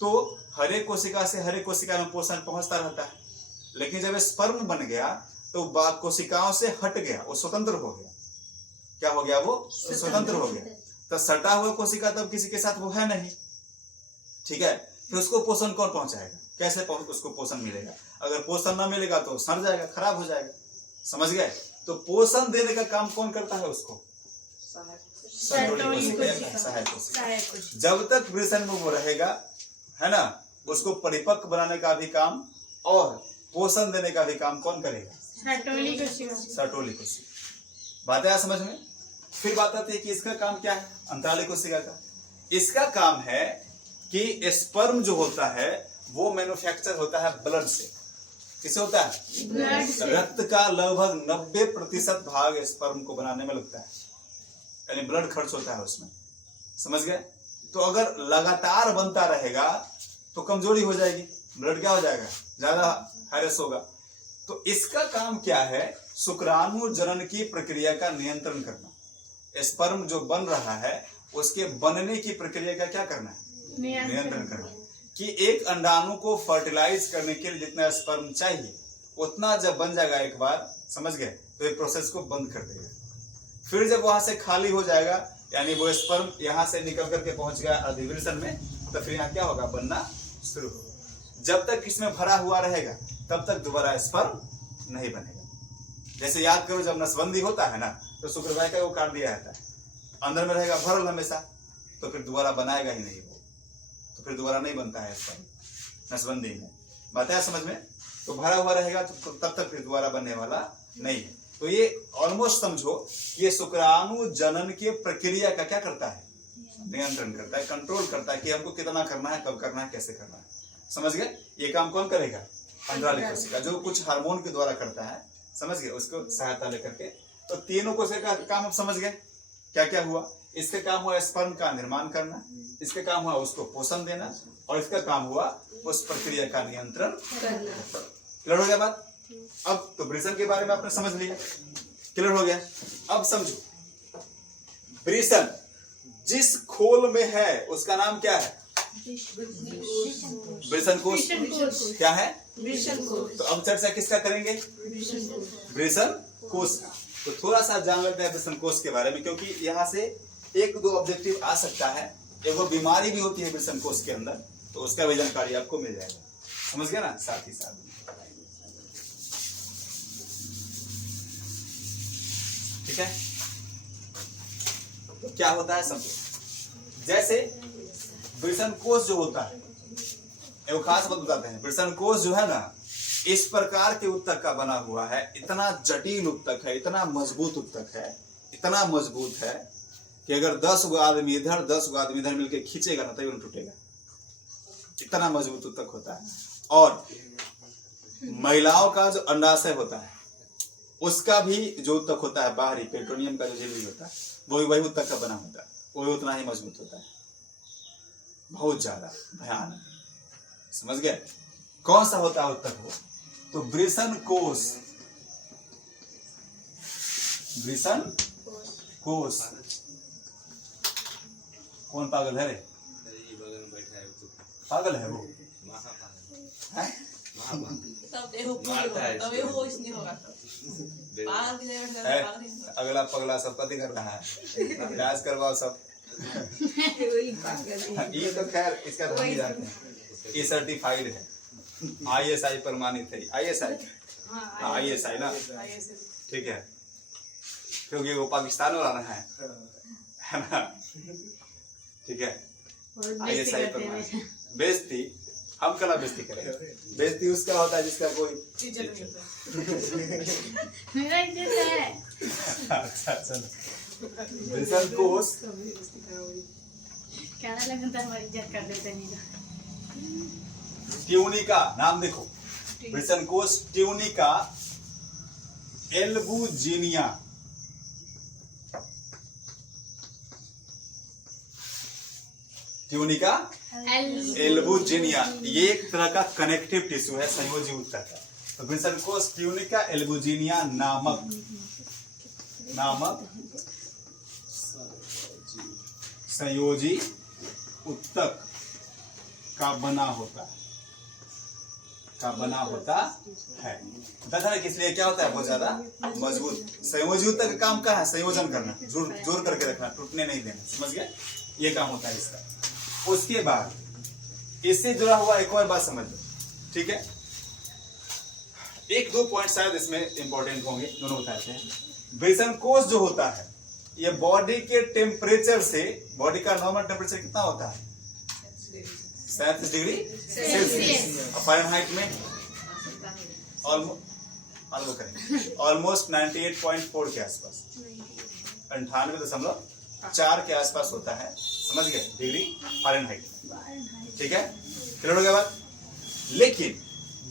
तो हर एक कोशिका से हर एक कोशिका में पोषण पहुंचता रहता है। लेकिन जब स्पर्म बन गया तो कोशिकाओं से हट गया, वो स्वतंत्र हो गया। क्या हो गया? वो स्वतंत्र हो गया। तो सटा हुआ कोशिका तब किसी के साथ वो है नहीं, ठीक है। फिर उसको पोषण कौन पहुंचाएगा? कैसे उसको पोषण मिलेगा? अगर पोषण ना मिलेगा तो सड़ जाएगा, खराब हो जाएगा। समझ गए? तो पोषण देने का काम कौन करता है? उसको सहायक कोशिका। जब तक वृषण में वो रहेगा, है ना, उसको परिपक्व बनाने का भी काम और पोषण देने का भी काम कौन करेगा? सर्टोली कोशिका। बात है समझ में? फिर बात आती है कि इसका काम क्या है? अंतराली कोशिका का। इसका काम है कि स्पर्म जो होता है वो मैन्युफैक्चर होता है ब्लड से। किससे होता है? ब्लड से। रक्त का लगभग 90% भाग स्पर्म को बनाने में लगता है, यानी ब्लड खर्च होता है उसमें। समझ गए? तो अगर लगातार बनता रहेगा तो कमजोरी हो जाएगी, ब्लड क्या हो जाएगा? ज्यादा हैरस होगा। तो इसका काम क्या है? शुक्राणु जनन की प्रक्रिया का नियंत्रण करना। स्पर्म जो बन रहा है उसके बनने की प्रक्रिया का क्या करना है? नियंत्रण करना। कि एक अंडाणु को फर्टिलाइज करने के लिए जितना स्पर्म चाहिए उतना जब बन जाएगा एक बार, समझ गए, तो ये प्रोसेस को बंद कर देगा। फिर जब वहां से खाली हो जाएगा, यानी वो स्पर्म यहाँ से निकल करके पहुंच गया अधिवृषण में, तो फिर यहाँ क्या होगा? बनना शुरू होगा। जब तक इसमें भरा हुआ रहेगा तब तक दोबारा स्पर्म नहीं बनेगा। जैसे याद करो, जब नसबंदी होता है ना, तो शुक्रवाहिका को काट दिया जाता है, अंदर में रहेगा भरल हमेशा, तो फिर दोबारा बनाएगा ही नहीं वो, तो फिर दोबारा नहीं बनता है स्पर्म नसबंदी में। बात है समझ में? तो भरा हुआ रहेगा तो तब तक फिर दोबारा बनने वाला नहीं है। तो ये ऑलमोस्ट समझो, ये शुक्राणु जनन के प्रक्रिया का क्या करता है? नियंत्रण करता है, कंट्रोल करता है कि हमको कितना करना है, कब करना है, कैसे करना है। समझ गए? ये काम कौन करेगा? अंतराली कोशिका, जो कुछ हार्मोन के द्वारा करता है। समझ गए? उसको सहायता लेकर के। तो तीनों कोशिका का काम आप समझ गए क्या क्या हुआ? इसका काम हुआ स्पर्म का निर्माण करना, इसका काम हुआ उसको पोषण देना, और इसका काम हुआ उस प्रक्रिया का नियंत्रण करना। क्लियर हो गया बात? अब तो वृषण के बारे में आपने समझ लिया, क्लियर हो गया। अब समझो, वृषण जिस खोल में है उसका नाम क्या है? वृषण कोश। क्या है? वृषण कोश। तो अब चर्चा किसका करेंगे? वृषण कोश का। तो थोड़ा सा जान लेते हैं वृषण कोश के बारे में, क्योंकि यहाँ से एक दो ऑब्जेक्टिव आ सकता है। एगो बीमारी भी होती है वृषण कोश के अंदर, तो उसका भी जानकारी आपको मिल जाएगा। समझ गया ना? साथ ही साथ ठीक है। क्या होता है समझो। जैसे वृषण कोश जो होता है, एक खास बात बताते हैं, वृषण कोश जो है ना इस प्रकार के उत्तक का बना हुआ है, इतना जटिल उत्तक है, इतना मजबूत उत्तक है, इतना मजबूत है कि अगर 10 गो आदमी इधर 10 गो आदमी इधर मिलकर खींचेगा ना तभी तो टूटेगा, इतना मजबूत उत्तक होता है। और महिलाओं का जो अंडाशय होता है उसका भी जो उत्तक होता है बाहरी पेट्रोनियम का जो झिल्ली होता है वही उत्तक का बना होता है, वही उतना ही मजबूत होता है, बहुत ज्यादा भयानक। समझ गए? कौन सा होता है उत्तक हो? तो वृषण कोश, वृषण कोश। कौन पागल है रे? पागल है वो? हैं? तब देखो इसलिए होगा पागल की जगह से पागल नहीं। अगला पगला सब कथी कर रहा है? इलाज करवाओ सब। ये तो खैर इसका हम ही जानते हैं, ये सर्टिफाइड है, ISI प्रमाणित है, ISI ना, ठीक है, क्योंकि वो पाकिस्तान वाला ना है ना, ठीक है। ISI प्रमाणित। बेइज्जती हम कला बेइज्जती करेंगे, बेइज्जती उसका होता है जिसका कोई इज्जत नहीं होता। मेरा इज्जत है। अच्छा चलो, वृषण कोश कहने लगा तो हमारी इज्जत कर देते नहीं। ट्यूनिका नाम देखो, वृषण कोश ट्यूनिका एल्बुजिनिया, ट्यूनिका एल्बुजिनिया, ये एक तरह का कनेक्टिव टिश्यू है, संयोजी उत्तक है। तो वृषण कोश ट्यूनिका एल्बुजिनिया नामक संयोजी उत्तक का बना होता है, बता है किस लिए क्या होता है, बहुत ज्यादा मजबूत। संयोजी उत्तक का काम क्या है? संयोजन करना, जोड़ करके रखना, टूटने नहीं देना। समझ गए? ये काम होता है इसका। उसके बाद इससे जुड़ा हुआ एक और बात समझ लो, ठीक है। 1-2 पॉइंट शायद इसमें इंपॉर्टेंट होंगे, दोनों बताते हैं। वृषण कोश जो होता है ये बॉडी के टेम्परेचर से, बॉडी का नॉर्मल टेम्परेचर कितना होता है? 37 डिग्री सेल्सियस। फ़ारेनहाइट में ऑलमोस्ट 98.4 के आसपास, 98.4 के आसपास होता है। समझ गए? डिग्री फ़ारेनहाइट, ठीक है, क्लियर हो गया बात। लेकिन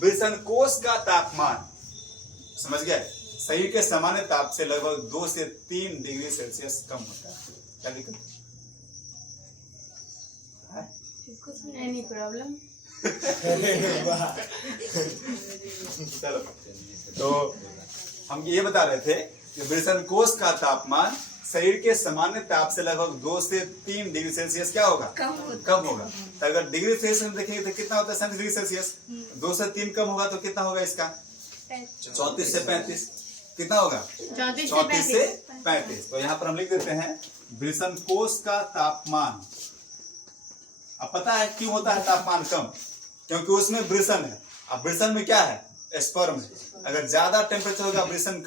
वृषण कोश का तापमान, समझ गए, शरीर के सामान्य ताप से लगभग 2 से 3 डिग्री सेल्सियस कम होता है। क्या दिक्कत है? Any problem? चलो, तो हम ये बता रहे थे कि वृषण कोश का तापमान शरीर के सामान्य ताप से लगभग 2 से 3 डिग्री सेल्सियस क्या होगा? कम होगा। तो अगर डिग्री सेल्सियस में देखेंगे तो कितना होता है? 37 डिग्री सेल्सियस। 2 से 3 कम होगा तो कितना होगा इसका? 34 से 35। कितना होगा? 34 से 35। तो यहाँ पर हम लिख देते हैं वृषण कोश का तापमान। अब पता है क्यों होता है तापमान कम? क्योंकि उसमें वृषण है। अब वृषण में क्या है? स्पर्म है। अगर ज्यादा टेम्परेचर होगा वृषण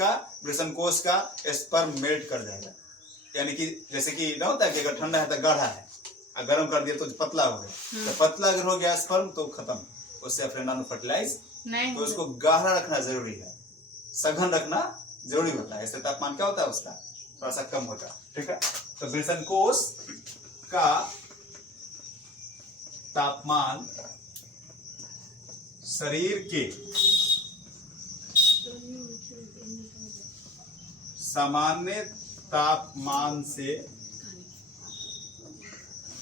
कोश का, स्पर्म मेल्ट कर जाएगा। यानी कि जैसे कि ना होता है कि अगर ठंडा है तो गाढ़ा है, और गर्म कर दिया तो पतला हो गया। तो पतला अगर हो गया स्पर्म तो खत्म, उससे अपने नानो फर्टिलाइज नहीं। तो उसको गाढ़ा रखना जरूरी है, सघन रखना जरूरी होता है। इससे तापमान क्या होता है उसका? थोड़ा सा कम होता है, ठीक है। तो वृषण कोश का तापमान शरीर के सामान्य तापमान से,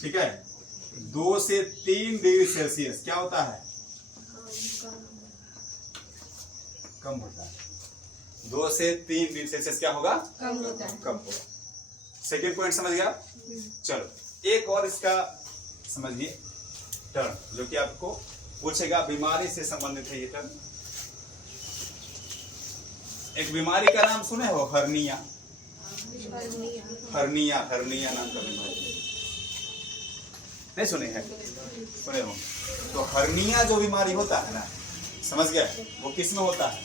ठीक है, 2 से 3 डिग्री सेल्सियस क्या होता है? कम होता है। 2 से 3 डिग्री सेल्सियस क्या होगा? कम होता है। कम होगा। सेकेंड पॉइंट समझ गया? चलो, एक और इसका समझिए टर्म, जो कि आपको पूछेगा, बीमारी से संबंधित है ये टर्म। एक बीमारी का नाम सुने हो? हर्निया नाम का बीमारी नहीं सुने हैं? सुने हो? तो हर्निया जो बीमारी होता है ना, समझ गया, वो किस में होता है?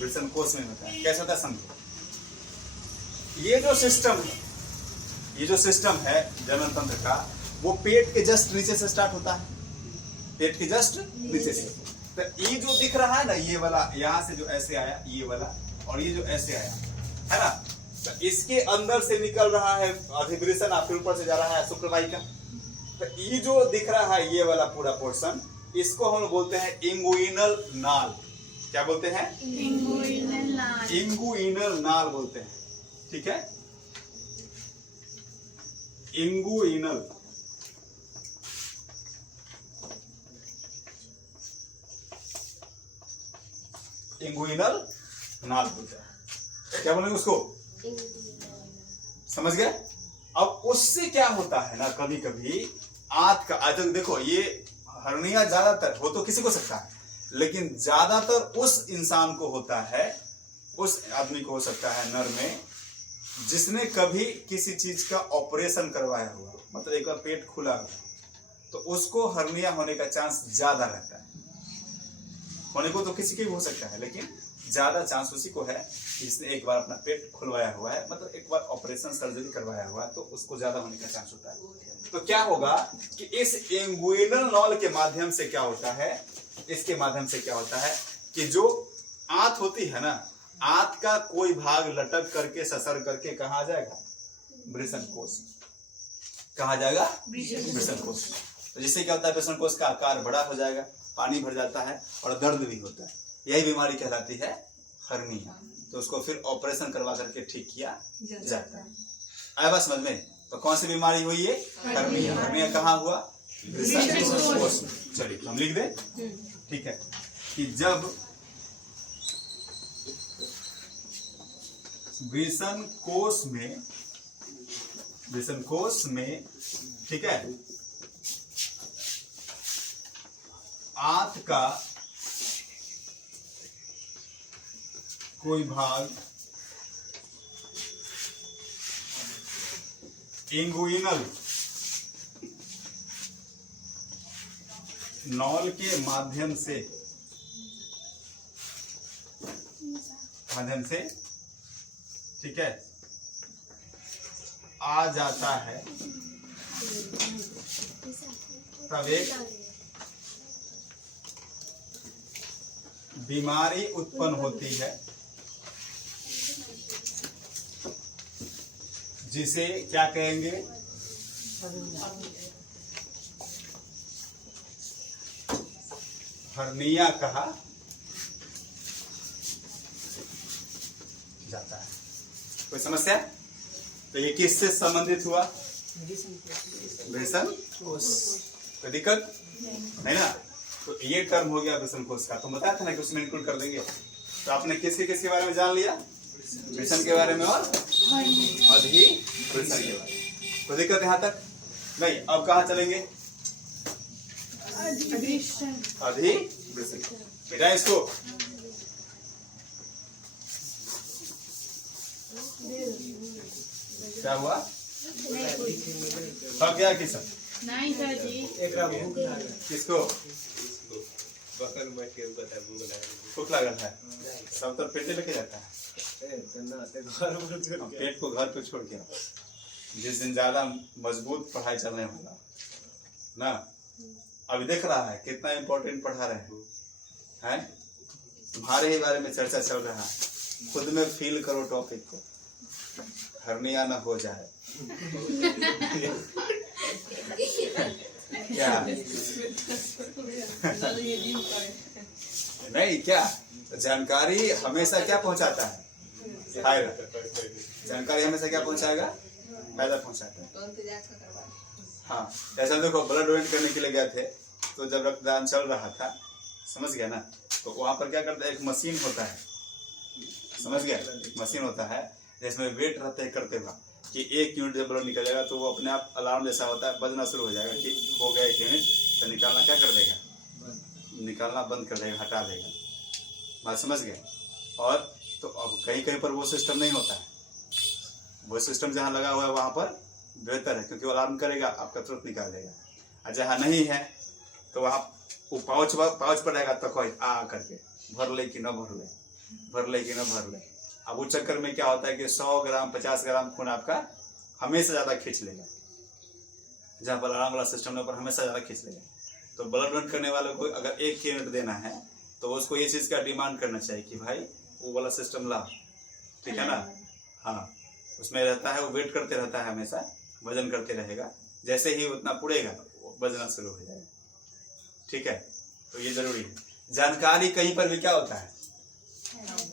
वृषण कोश में होता है। कैसे होता है समझो। ये जो सिस्टम है, ये जो सिस्टम है जनन तंत्र का, वो पेट के जस्ट नीचे से स्टार्ट होता है, पेट के जस्ट नीचे से। तो ये जो दिख रहा है ना, ये वाला यहाँ से जो ऐसे आया ये वाला, और ये जो ऐसे आया है ना, तो इसके अंदर से निकल रहा है अधिवृषण, आपके ऊपर से जा रहा है शुक्रवाहिका। तो ये जो दिख रहा है ये वाला पूरा पोर्शन, इसको हम बोलते हैं इंगुइनल नाल। क्या बोलते हैं? इंगुइनल नाल। इंगुइनल नाल बोलते हैं, ठीक है। इंगुइनल, इंगुइनल नाल बोलते हैं। क्या बोलेंगे उसको? समझ गए? अब उससे क्या होता है ना, कभी कभी आंत का आज देखो, ये हर्निया ज्यादातर हो तो किसी को सकता है, लेकिन ज्यादातर उस इंसान को होता है, उस आदमी को हो सकता है नर में, जिसने कभी किसी चीज का ऑपरेशन करवाया हुआ, मतलब एक बार पेट खुला हुआ, तो उसको हर्निया होने का चांस ज्यादा रहता है। होने को तो किसी के भी हो सकता है, लेकिन ज्यादा चांस उसी को है जिसने एक बार अपना पेट खुलवाया हुआ है, मतलब एक बार ऑपरेशन सर्जरी करवाया हुआ है, तो उसको ज्यादा होने का चांस होता है। तो क्या होगा कि इस इंगुइनल नॉल के माध्यम से क्या होता है, इसके माध्यम से क्या होता है कि जो आंत होती है ना, आंत का कोई भाग लटक करके ससर करके कहाँ जाएगा? वृषण कोश। कहाँ जाएगा? वृषण कोश। तो जिससे क्या होता है, वृषण कोश का आकार बड़ा हो जाएगा, पानी भर जाता है और दर्द भी होता है। यही बीमारी कहलाती है हर्निया। तो उसको फिर ऑपरेशन करवा करके ठीक किया जाता है। आया बात समझ में? तो कौन सी बीमारी हुई है? हर्निया। हर्निया कहाँ हुआ? वृषण कोश में। चलिए हम लिख दें, ठीक है, कि जब वृषण कोश में, ठीक है, आंत का कोई भाग इंगुइनल नॉल के माध्यम से ठीक है आ जाता है, तब एक बीमारी उत्पन्न होती है, जिसे क्या कहेंगे? हर्निया कहा जाता है। कोई समस्या? तो ये किससे संबंधित हुआ? वृषण कोश। कोई दिक्कत नहीं ना? तो ये टर्म हो गया वृषण कोश का। तो बताया था ना कि उसमें इंक्लूड कर देंगे। तो आपने किसके बारे में जान लिया? वृषण के बारे में और अधिवृषण के बारे में। कोई दिक्कत यहाँ तक नहीं? अब कहाँ चलेंगे? अधिवृषण। बेटा इसको क्या हुआ? थक गया किस? नहीं सर जी। किसको? भूख लगा है, सब तो पेट लेके जाता है। पेट को घर पे छोड़ के जिस दिन ज्यादा मजबूत पढ़ाई चलने वाला ना, अभी देख रहा है कितना इम्पोर्टेंट पढ़ा रहे हैं, तुम्हारे ही बारे में चर्चा चल रहा है। खुद में फील करो टॉपिक को, हर्निया ना हो जाए। क्या नहीं? क्या जानकारी हमेशा क्या पहुंचाता है? फायदा। जानकारी हमेशा क्या पहुंचाएगा? फायदा पहुंचाता है। हाँ, ऐसा देखो, ब्लड डोनेट करने के लिए गए थे, तो जब रक्तदान चल रहा था, समझ गया ना, तो वहां पर क्या करता है, एक मशीन होता है, समझ गया, मशीन होता है जिसमें वेट रहते हैं करते हुआ कि 1 यूनिट जब ब्लड निकल जाएगा तो वो अपने आप अलार्म जैसा होता है, बजना शुरू हो जाएगा कि हो गया 1 यूनिट, तो निकालना क्या कर देगा? निकालना बंद कर देगा, हटा देगा। बात समझ गए? और तो अब कहीं कहीं पर वो सिस्टम नहीं होता है। वो सिस्टम जहाँ लगा हुआ है वहां पर बेहतर है, क्योंकि वो अलार्म करेगा, आपका तुरंत निकाल देगा। और जहाँ नहीं है तो वहाँ वो पाउच पर रहेगा, तो कोई आ करके भर ले कि न भर ले, भर ले कि न भर ले। अब उस चक्कर में क्या होता है कि 100 ग्राम 50 ग्राम खून आपका हमेशा ज्यादा खींच लेगा, जहाँ पर अलार्म वाला सिस्टम है पर हमेशा ज्यादा खींच लेगा। तो ब्लड डोनेट करने वाले को अगर 1 यूनिट देना है तो उसको ये चीज का डिमांड करना चाहिए कि भाई वो वाला सिस्टम ला, ठीक है ना। हाँ, उसमें रहता है, वो वेट करते रहता है, हमेशा वजन करते रहेगा, जैसे ही उतना पुड़ेगा वो वजना शुरू हो जाएगा, ठीक है। तो ये जरूरी है। जानकारी कहीं पर भी क्या होता है,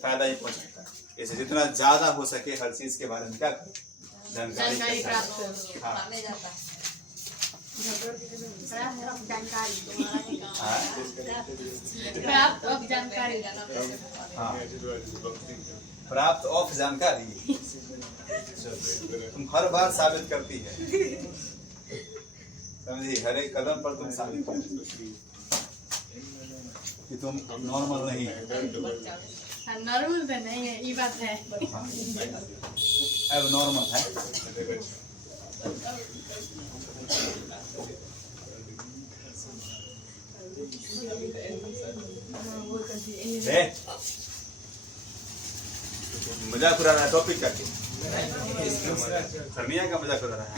फायदा ही पहुंचाता है। इसे जितना ज्यादा हो सके हर चीज के बारे में क्या करो, जानकारी प्राप्त करो। हाँ। माने जाता है। प्राप्त ऑफ जानकारी। हाँ, प्राप्त ऑफ जानकारी तुम हर बार साबित करती है, समझी, हर एक कदम पर तुम साबित करती है कि तुम नॉर्मल नहीं है। नॉर्मल तो नहीं है, ये बात है। अब नॉर्मल है। मजाक उड़ा रहा है टॉपिक का, खरनिया का मजाक उड़ा रहा है।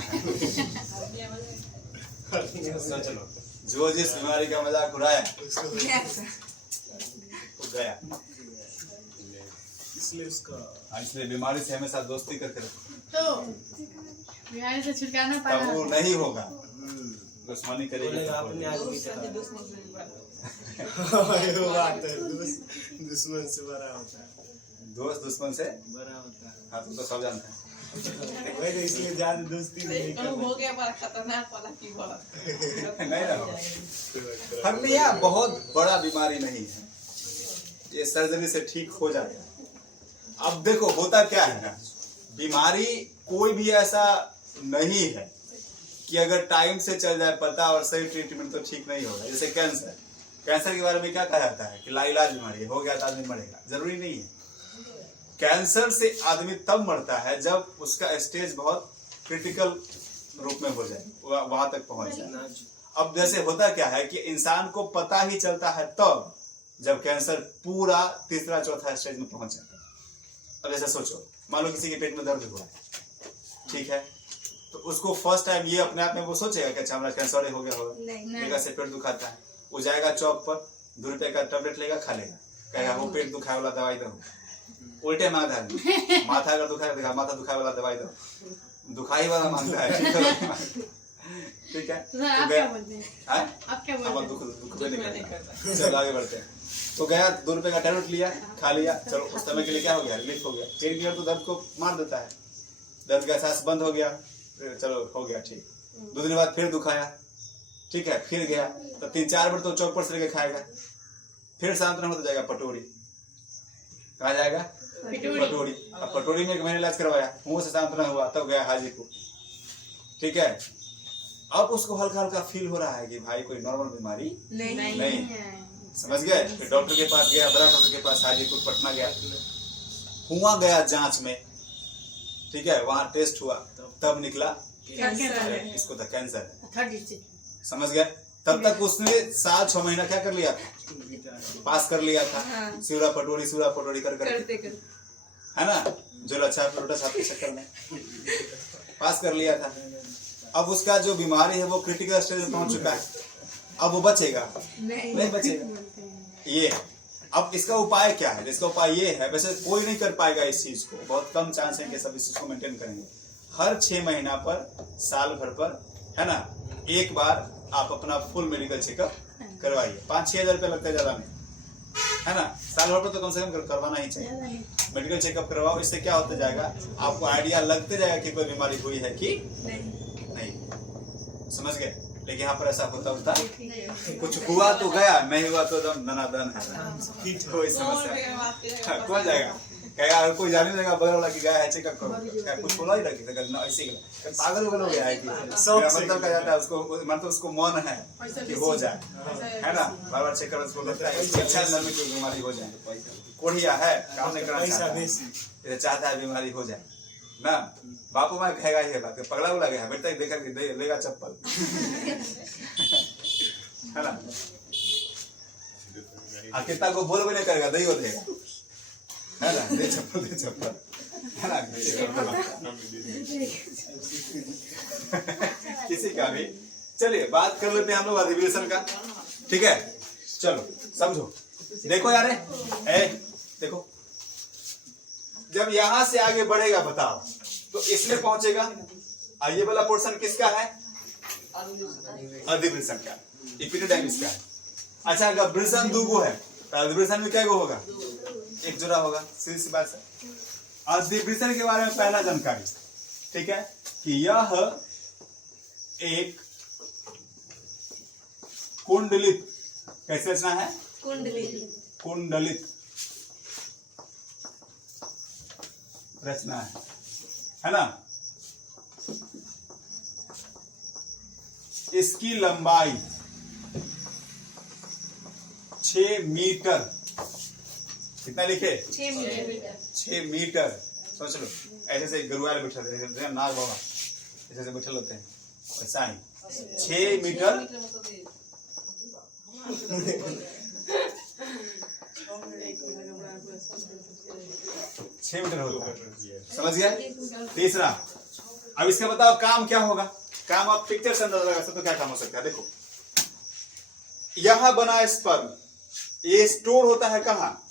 चलो, जो जिस बीमारी का मजाक उड़ाया वो गया, इसलिए बीमारी से हमेशा दोस्ती करके रखो, तो बीमारी से छुटकारा तब पाना। वो नहीं होगा, दुश्मनी करेगी दुश्मन से बड़ा होता है, दोस्त दुश्मन से बड़ा होता है। हाँ, तुम तो सब जानते हैं। वही तो इसलिए ज्यादा दोस्ती नहीं कल हो गया बड़ा खतरनाक वाला की बोला। नहीं ना होगा। हर्निया बहुत बड़ा बीमारी नहीं है, ये सर्जरी से ठीक हो जाता है। अब देखो होता क्या है ना, बीमारी कोई भी ऐसा नहीं है कि अगर टाइम से चल जाए पता और सही ट्रीटमेंट तो ठीक नहीं होगा। जैसे कैंसर, कैंसर के बारे में क्या कहा जाता है कि लाइलाज बीमारी है, हो गया तो आदमी मरेगा, जरूरी नहीं है। कैंसर से आदमी तब मरता है जब उसका स्टेज बहुत क्रिटिकल रूप में हो जाए, वहां तक पहुंच जाए। अब जैसे होता क्या है कि इंसान को पता ही चलता है तब जब कैंसर पूरा तीसरा चौथा स्टेज में पहुंच जाता है। अब जैसे सोचो, मान लो किसी के पेट में दर्द हुआ है, ठीक है, तो उसको फर्स्ट टाइम ये अपने आप में वो सोचेगा कि अच्छा हमारा कैंसर हो गया होगा, जगह से पेट दुखाता है, वो जाएगा चौक पर 2 रुपए का टेबलेट लेगा, खा लेगा, कहेगा वो पेट दुखाए वाला दवाई दो। उल्टे मांगा है, माथा अगर दुखाए माथा दुखाए वाला दवाई दो, दुखाई वाला मांगता है, ठीक है। तो आप क्या बोलते हैं? आप क्या बोलते हैं? दुख नहीं करता। चलो आगे बढ़ते हैं। तो गया 2 रुपए का टेबलेट लिया, खा लिया, चलो उस समय के लिए क्या हो गया, रिलीफ हो गया। पेन किलर तो दर्द को मार देता है, दर्द का एहसास बंद हो गया, चलो हो गया ठीक। 2 दिन बाद फिर दुखाया, ठीक है, फिर गया तो 3-4 बार तो चौक पर से लेके खाएगा, फिर सांत्वना होता जाएगा पटोरी, कहा जाएगा पटोरी। अब पटोरी में 1 महीने इलाज करवाया, मुंह से सांत्वना हुआ, तब गया हाजीपुर, ठीक है। अब उसको हल्का हल्का फील हो रहा है कि भाई कोई नॉर्मल बीमारी नहीं है, समझ गए। फिर डॉक्टर के पास गया, बड़ा डॉक्टर के पास, हाजीपुर पटना गया, गया जांच में, ठीक है, वहां टेस्ट हुआ, तब निकला इसको तो कैंसर है, समझ गए। तब तक उसने 7-6 महीना क्या कर लिया था, पास कर लिया था, सिवरा पटोरी कर है ना, जो लच्छा परोठा छाप के चक्कर में पास कर लिया था। अब उसका जो बीमारी है वो क्रिटिकल स्टेज में पहुंच चुका है, अब वो बचेगा नहीं बचेगा। ये अब इसका उपाय क्या है, इसका उपाय ये है, वैसे कोई नहीं कर पाएगा इस चीज को, बहुत कम चांस है कि सब इस चीज को मेंटेन करेंगे। हर 6 महीना पर, साल भर पर, है ना, एक बार आप अपना फुल मेडिकल चेकअप करवाइए। 5-6 हजार रुपया लगता है, ज्यादा नहीं, है ना। साल भर पर तो कम से कम करवाना ही चाहिए। मेडिकल चेकअप करवाओ, इससे क्या होता जाएगा, आपको आइडिया लगते जाएगा कि कोई बीमारी हुई है कि नहीं, समझ गए। लेकिन यहाँ पर ऐसा होता कुछ हुआ तो गया, नहीं हुआ तो एकदम दनादन है, कोई समस्या कौन जाएगा, कहेगा अगर कोई जाने लगा बगल वाला की गया है चेकअप करो, क्या कुछ बोला ही रखी ऐसे पागल हो गया है कि मतलब क्या जाता है उसको, मतलब उसको मन है कि हो जाए, है ना, बार बार चेक उसको लगता है अच्छा अंदर में कोई बीमारी हो जाए, कोढ़िया है काम नहीं करना चाहता है बीमारी हो जाए ना। बापू माँ कहेगा ये बात, पगला उला गया बेटा देखा लेगा चप्पल, है ना, कितना को बोल भी नहीं करेगा, दही हो देगा, है ना, दे चप्पल है ना, किसी का भी। चलिए बात कर लेते हैं हम लोग अधिवेशन का, ठीक है। चलो समझो, देखो यार ए देखो, जब यहां से आगे बढ़ेगा बताओ तो इसमें पहुंचेगा, और ये वाला पोर्शन किसका है? अधिवेशन का, इपिडिडाइमिस का है। अच्छा अगर वृषण दूगो है तो अधिवेशन में क्या गो होगा? एक जोड़ा होगा, सीधी सी बात है। अधिवेशन के बारे में पहला जानकारी, ठीक है, कि यह एक कुंडलित, कैसे रचना है? कुंडलित रचना है ना। इसकी लंबाई 6 मीटर, कितना लिखे? 6 मीटर। सोच लो ऐसे से गुरुवार बैठा थे नाग बाबा ऐसे बैठे होते हैं, वैसा ही 6 मीटर 6 मीटर होता है, समझ गया? तीसरा, अब इसका बताओ काम क्या होगा? काम आप पिक्चर से अंदाजा लगा सकते हो क्या काम हो सकता है। देखो यहां बना स्पर्म, ये स्टोर होता है कहाँ?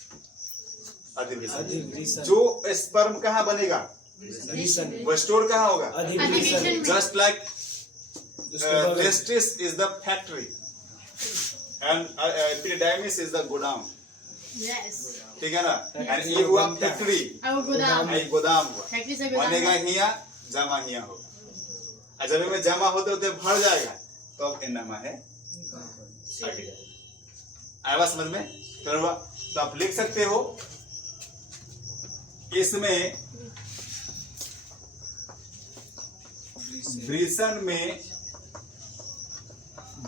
अधिवेशन। जो स्पर्म कहाँ बनेगा? वो स्टोर कहाँ होगा? Just like testis is the factory and epididymis is the godown, ठीक है ना। एंड ये हुआ फैक्ट्री, गोदाम हुआ, बनेगा हिया जमा हिया होगा, जब में जमा होते होते भर जाएगा तो अब एनामा है आया समझ में? तो आप लिख सकते हो इसमें वृषण में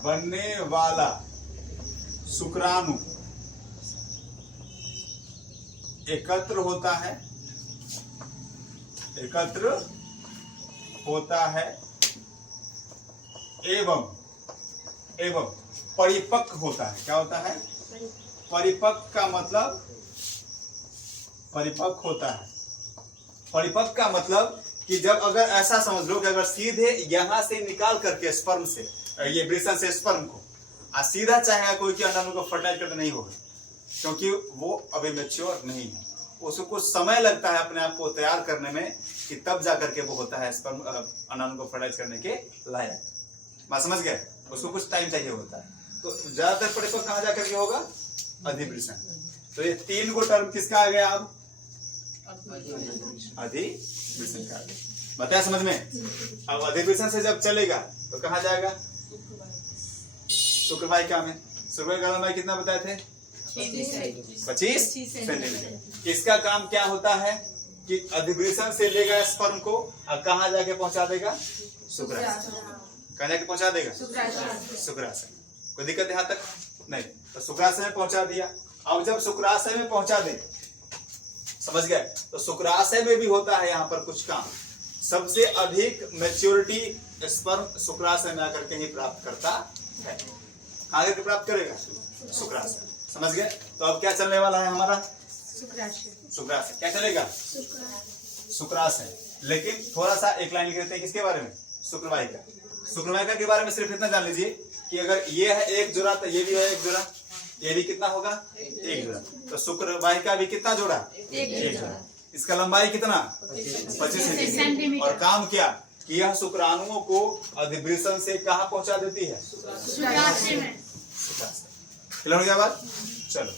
बनने वाला शुक्राणु एकत्र होता है एवं परिपक्व होता है। क्या होता है? परिपक्व का मतलब, परिपक्व होता है। परिपक्व का मतलब कि जब अगर ऐसा समझ लो कि अगर सीधे यहां से निकाल करके स्पर्म से, ये वृषण से स्पर्म को सीधा चाहेगा कोई कि अंडाणु को फर्टाइल करके नहीं होगा, क्योंकि वो अभी मैच्योर नहीं है, उसको कुछ समय लगता है अपने आप को तैयार करने में, कि तब जाकर के वो होता है स्पर्म अंडाणु को फर्टाइल करने के लायक। बात समझ गए? उसको कुछ टाइम चाहिए होता है। तो ज्यादातर परिपक्व कहाँ जाकर के होगा? अधिवृषण। तो ये 3 गो टर्म किसका आ गया? अब अधिवृषण का। बताया समझ में? अब अधिवृषण से जब चलेगा तो कहाँ जाएगा? शुक्रवाई का में, शुक्रवाई का लंबाई कितना बताए थे? 25 सेंटीमीटर। इसका काम क्या होता है कि अधिवृषण से लेगा स्पर्म को और कहाँ जाके पहुंचा देगा? शुक्राशय। कहाँ जाके पहुंचा देगा? शुक्राशय। कोई दिक्कत यहाँ तक नहीं? तो शुक्राशय में पहुंचा दिया। अब जब शुक्राशय में पहुंचा दे, समझ गए? तो शुक्राशय में भी होता है यहाँ पर कुछ काम। सबसे अधिक मैच्योरिटी स्पर्म शुक्राशय में आकर के ही प्राप्त करता है। आगे के प्राप्त करेगा? शुक्राशय। समझ गए? तो अब क्या चलने वाला है हमारा? शुक्राशय। क्या चलेगा? शुक्राशय। लेकिन थोड़ा सा एक लाइन लिख देते हैं किसके बारे में? शुक्रवाहिका। शुक्रवाहिका के बारे में सिर्फ इतना जान लीजिए कि अगर ये है एक जोड़ा तो ये भी है एक जोड़ा, ये भी कितना होगा? एक जोड़ा। तो शुक्रवाहिका भी कितना जोड़ा? एक जोड़ा। इसका लंबाई कितना? 25 सेंटीमीटर। और काम क्या कि यह शुक्राणुओं को अधिवृषण से कहाँ पहुंचा देती है? शुक्राशय में। क्लियर हो गया बात? चलो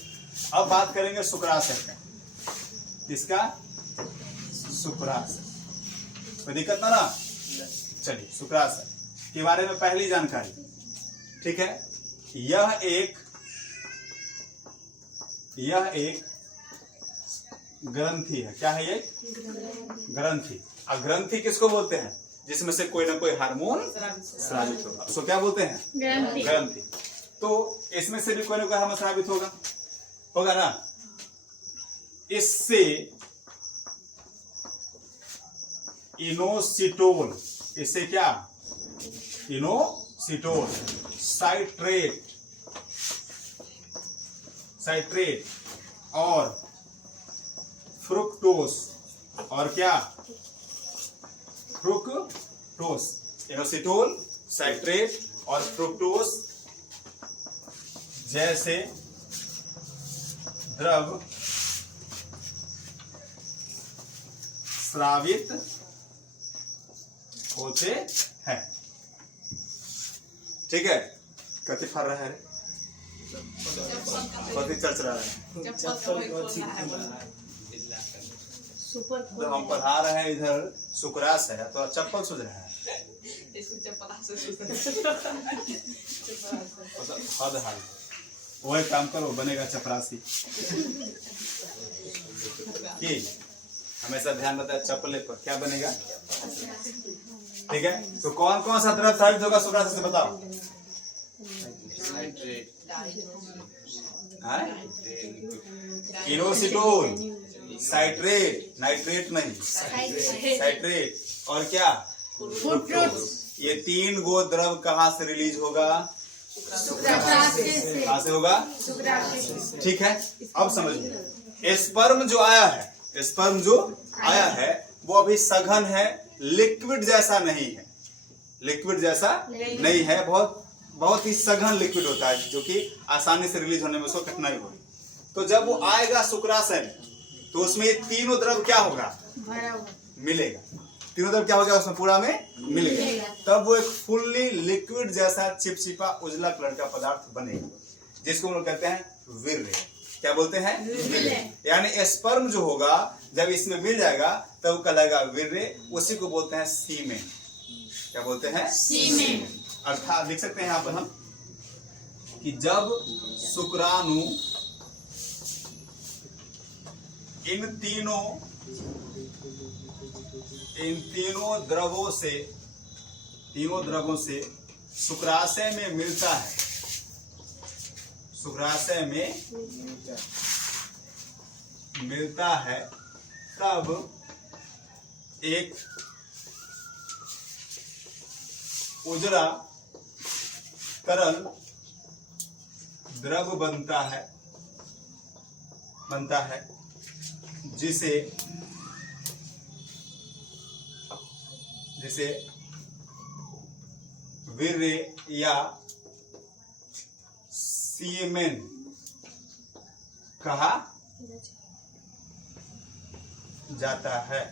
अब बात करेंगे शुक्राशय का। किसका? शुक्राशय। कोई दिक्कत ना? चलिए शुक्राशय के बारे में पहली जानकारी, ठीक है। यह एक ग्रंथि है। क्या है ये? ग्रंथि। और ग्रंथि किसको बोलते हैं? जिसमें से कोई ना कोई हार्मोन स्रावित होगा, उसको क्या बोलते हैं? ग्रंथि। तो इसमें से भी कोई ना कोई हार्मोन स्रावित होगा ना। इससे इनोसिटोल, इससे क्या? इनोसिटोल, साइट्रेट और फ्रुक्टोस और क्या फ्रुक्टोस, इनोसिटोल, साइट्रेट और फ्रुक्टोस जैसे द्रव स्रावित होते हैं। ठीक है, कति फर रहा है रे? कति चर्च रहा है। चप्पल का वही खोलना है। सुपर तो हम पढ़ा रहे हैं इधर सुकरास है तो चप्पल सूझ रहा है। इसमें चप्पल से हद हाल वही काम करो, बनेगा चपरासी। कि हमेशा ध्यान रहता है चप्पल पर क्या बनेगा। ठीक है, तो कौन कौन सा द्रव साबित होगा सुकरास से बताओ। इनोसिटोल, साइट्रेट, नाइट्रेट नहीं, साइट्रेट और क्या फ्रुक्टोस। ये तीन गो द्रव कहाँ से रिलीज होगा? कहाँ से होगा? ठीक है, अब समझिए स्पर्म जो आया है, स्पर्म जो आया है वो अभी सघन है, लिक्विड जैसा नहीं है, लिक्विड जैसा नहीं है, बहुत ही सघन लिक्विड होता है जो कि आसानी से रिलीज होने में उसको कठिनाई होगी। तो जब वो आएगा शुक्राशय में तो उसमें ये तीनों द्रव क्या होगा? मिलेगा। तीनों द्रव क्या हो गया उसमें पूरा में मिलेगा, तब वो एक फुल्ली लिक्विड जैसा चिपचिपा उजला कलर का पदार्थ बनेगा जिसको हम लोग कहते हैं वीर्य। क्या बोलते हैं? यानी स्पर्म जो होगा जब इसमें मिल जाएगा तब कहलाएगा वीर्य, उसी को बोलते हैं सीमेन। क्या बोलते हैं? सीमेन। अर्थात लिख सकते हैं यहाँ पर हम कि जब शुक्राणु इन तीनों द्रवों से शुक्राशय में मिलता है, शुक्राशय में मिलता है, तब एक उजला तरल द्रव बनता है जिसे वीर्य या सीमेन कहा जाता है।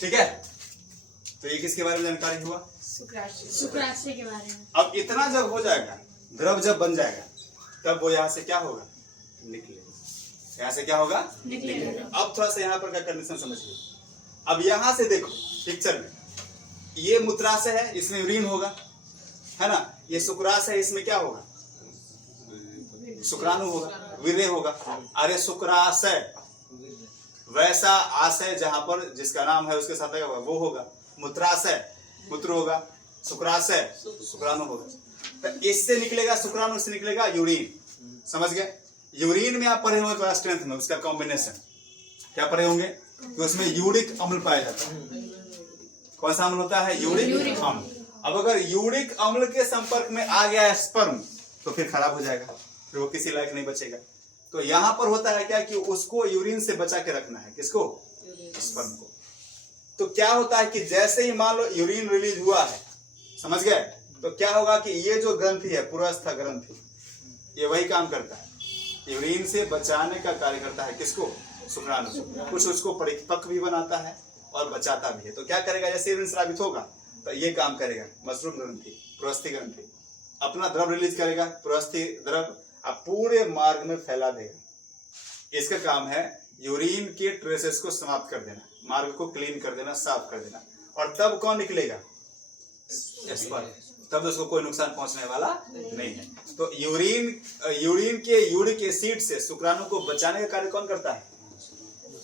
ठीक है, तो ये किसके बारे में जानकारी हुआ? शुक्राशय के बारे में। अब इतना जब हो जाएगा, द्रव जब बन जाएगा, तब वो यहां से क्या होगा? निकलेगा। यहां से क्या होगा? निकलेगा। अब थोड़ा सा यहाँ पर का कंडीशन समझिए। अब यहां से देखो पिक्चर में, ये मूत्राशय है, इसमें यूरिन होगा, है ना। ये शुक्राशय है, इसमें क्या होगा? शुक्राणु होगा, वीर्य होगा। अरे शुक्राशय वैसा आशय जहां पर जिसका नाम है उसके साथ वो होगा। मूत्राशय मूत्र होगा, शुक्राशय शुक्राणु होगा। तो इससे निकलेगा शुक्राणु, से निकलेगा यूरिन। समझ गए? यूरिन में आप पढ़े होंगे क्लास 10th में, उसका कॉम्बिनेशन क्या पढ़े होंगे कि उसमें यूरिक अम्ल पाया जाता है। कौन सा अम्ल होता है? यूरिक अम्ल। अब अगर यूरिक अम्ल के संपर्क में आ गया स्पर्म तो फिर खराब हो जाएगा, फिर वो किसी लायक नहीं बचेगा। तो यहां पर होता है क्या कि उसको यूरिन से बचा के रखना है। किसको? स्पर्म को। तो क्या होता है कि जैसे ही मान लो यूरिन रिलीज हुआ है, समझ गए, तो क्या होगा कि ये जो ग्रंथि है पुरस्थ ग्रंथि, ये वही काम करता है, यूरिन से बचाने का कार्य करता है। किसको? शुक्राणु। कुछ उसको परिपक्व भी बनाता है और बचाता भी है। तो क्या करेगा? जैसे यूरिन स्रावित होगा तो ये काम करेगा, मशरूम ग्रंथि, पुरस्थी ग्रंथि अपना द्रव रिलीज करेगा, पुरस्थी द्रव अब पूरे मार्ग में फैला देगा। इसका काम है यूरिन के ट्रेसेस को समाप्त कर देना, मार्ग को क्लीन कर देना, साफ कर देना। और तब कौन निकलेगा? स्पर्म। तब उसको कोई नुकसान पहुंचने वाला नहीं है। तो यूरिन के यूरिक एसिड से शुक्राणु को बचाने का कार्य कौन करता है?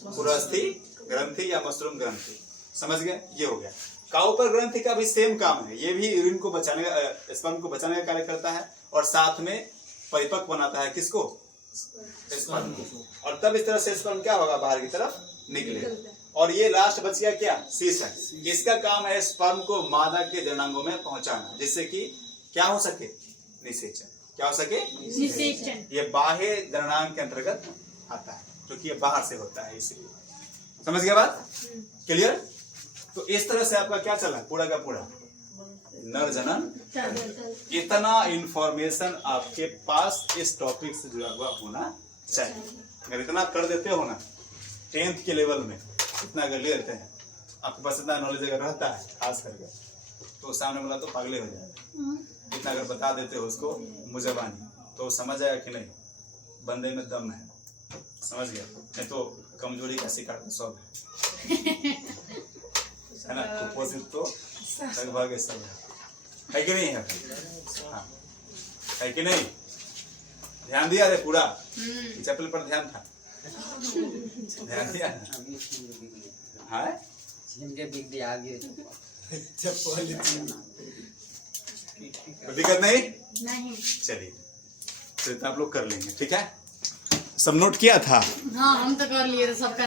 पुरस्थी ग्रंथि या मशरूम ग्रंथि। समझ गए? ये हो गया। काउपर ग्रंथि का भी सेम काम है, ये भी यूरिन को बचाने का, स्पर्म को बचाने का कार्य करता है और साथ में परिपक्व बनाता है। किसको? स्पर्म को। और तब इस तरह से स्पर्म क्या होगा? बाहर की तरफ निकलेगा। और ये लास्ट बच गया क्या? सीसन। इसका काम है स्पर्म को मादा के जननांगों में पहुंचाना, जिससे कि क्या हो सके? निषेचन। क्या हो सके? निषेचन। ये बाह्य जननांग के अंतर्गत आता है। क्योंकि ये बाहर से होता है इसलिए। समझ गया बात? क्लियर? तो इस तरह से आपका क्या चला पूरा का पूरा नर जनन। इतना इंफॉर्मेशन आपके पास इस टॉपिक से जुड़ा हुआ होना चाहिए। अगर इतना कर देते हो ना 10th के लेवल में, इतना अगर ले लेते हैं, आपके पास इतना नॉलेज अगर रहता है खास करके, तो सामने वाला तो पागले हो जाएगा। इतना अगर बता देते हो उसको मुजबानी, तो समझ आएगा कि नहीं बंदे में दम है। समझ गया? नहीं तो कमजोरी का शिकार तो सब है ना, कुपोषित तो लगभग सब है कि नहीं है? हाँ, है कि नहीं? ध्यान दिया रे पूरा? चैपल पर ध्यान था? ध्यान दिया ना? हाँ, कोई दिक्कत नहीं? नहीं। चलिए तो आप लोग कर लेंगे, ठीक है? सब नोट किया था? हाँ हम तो कर लिए थे सबका।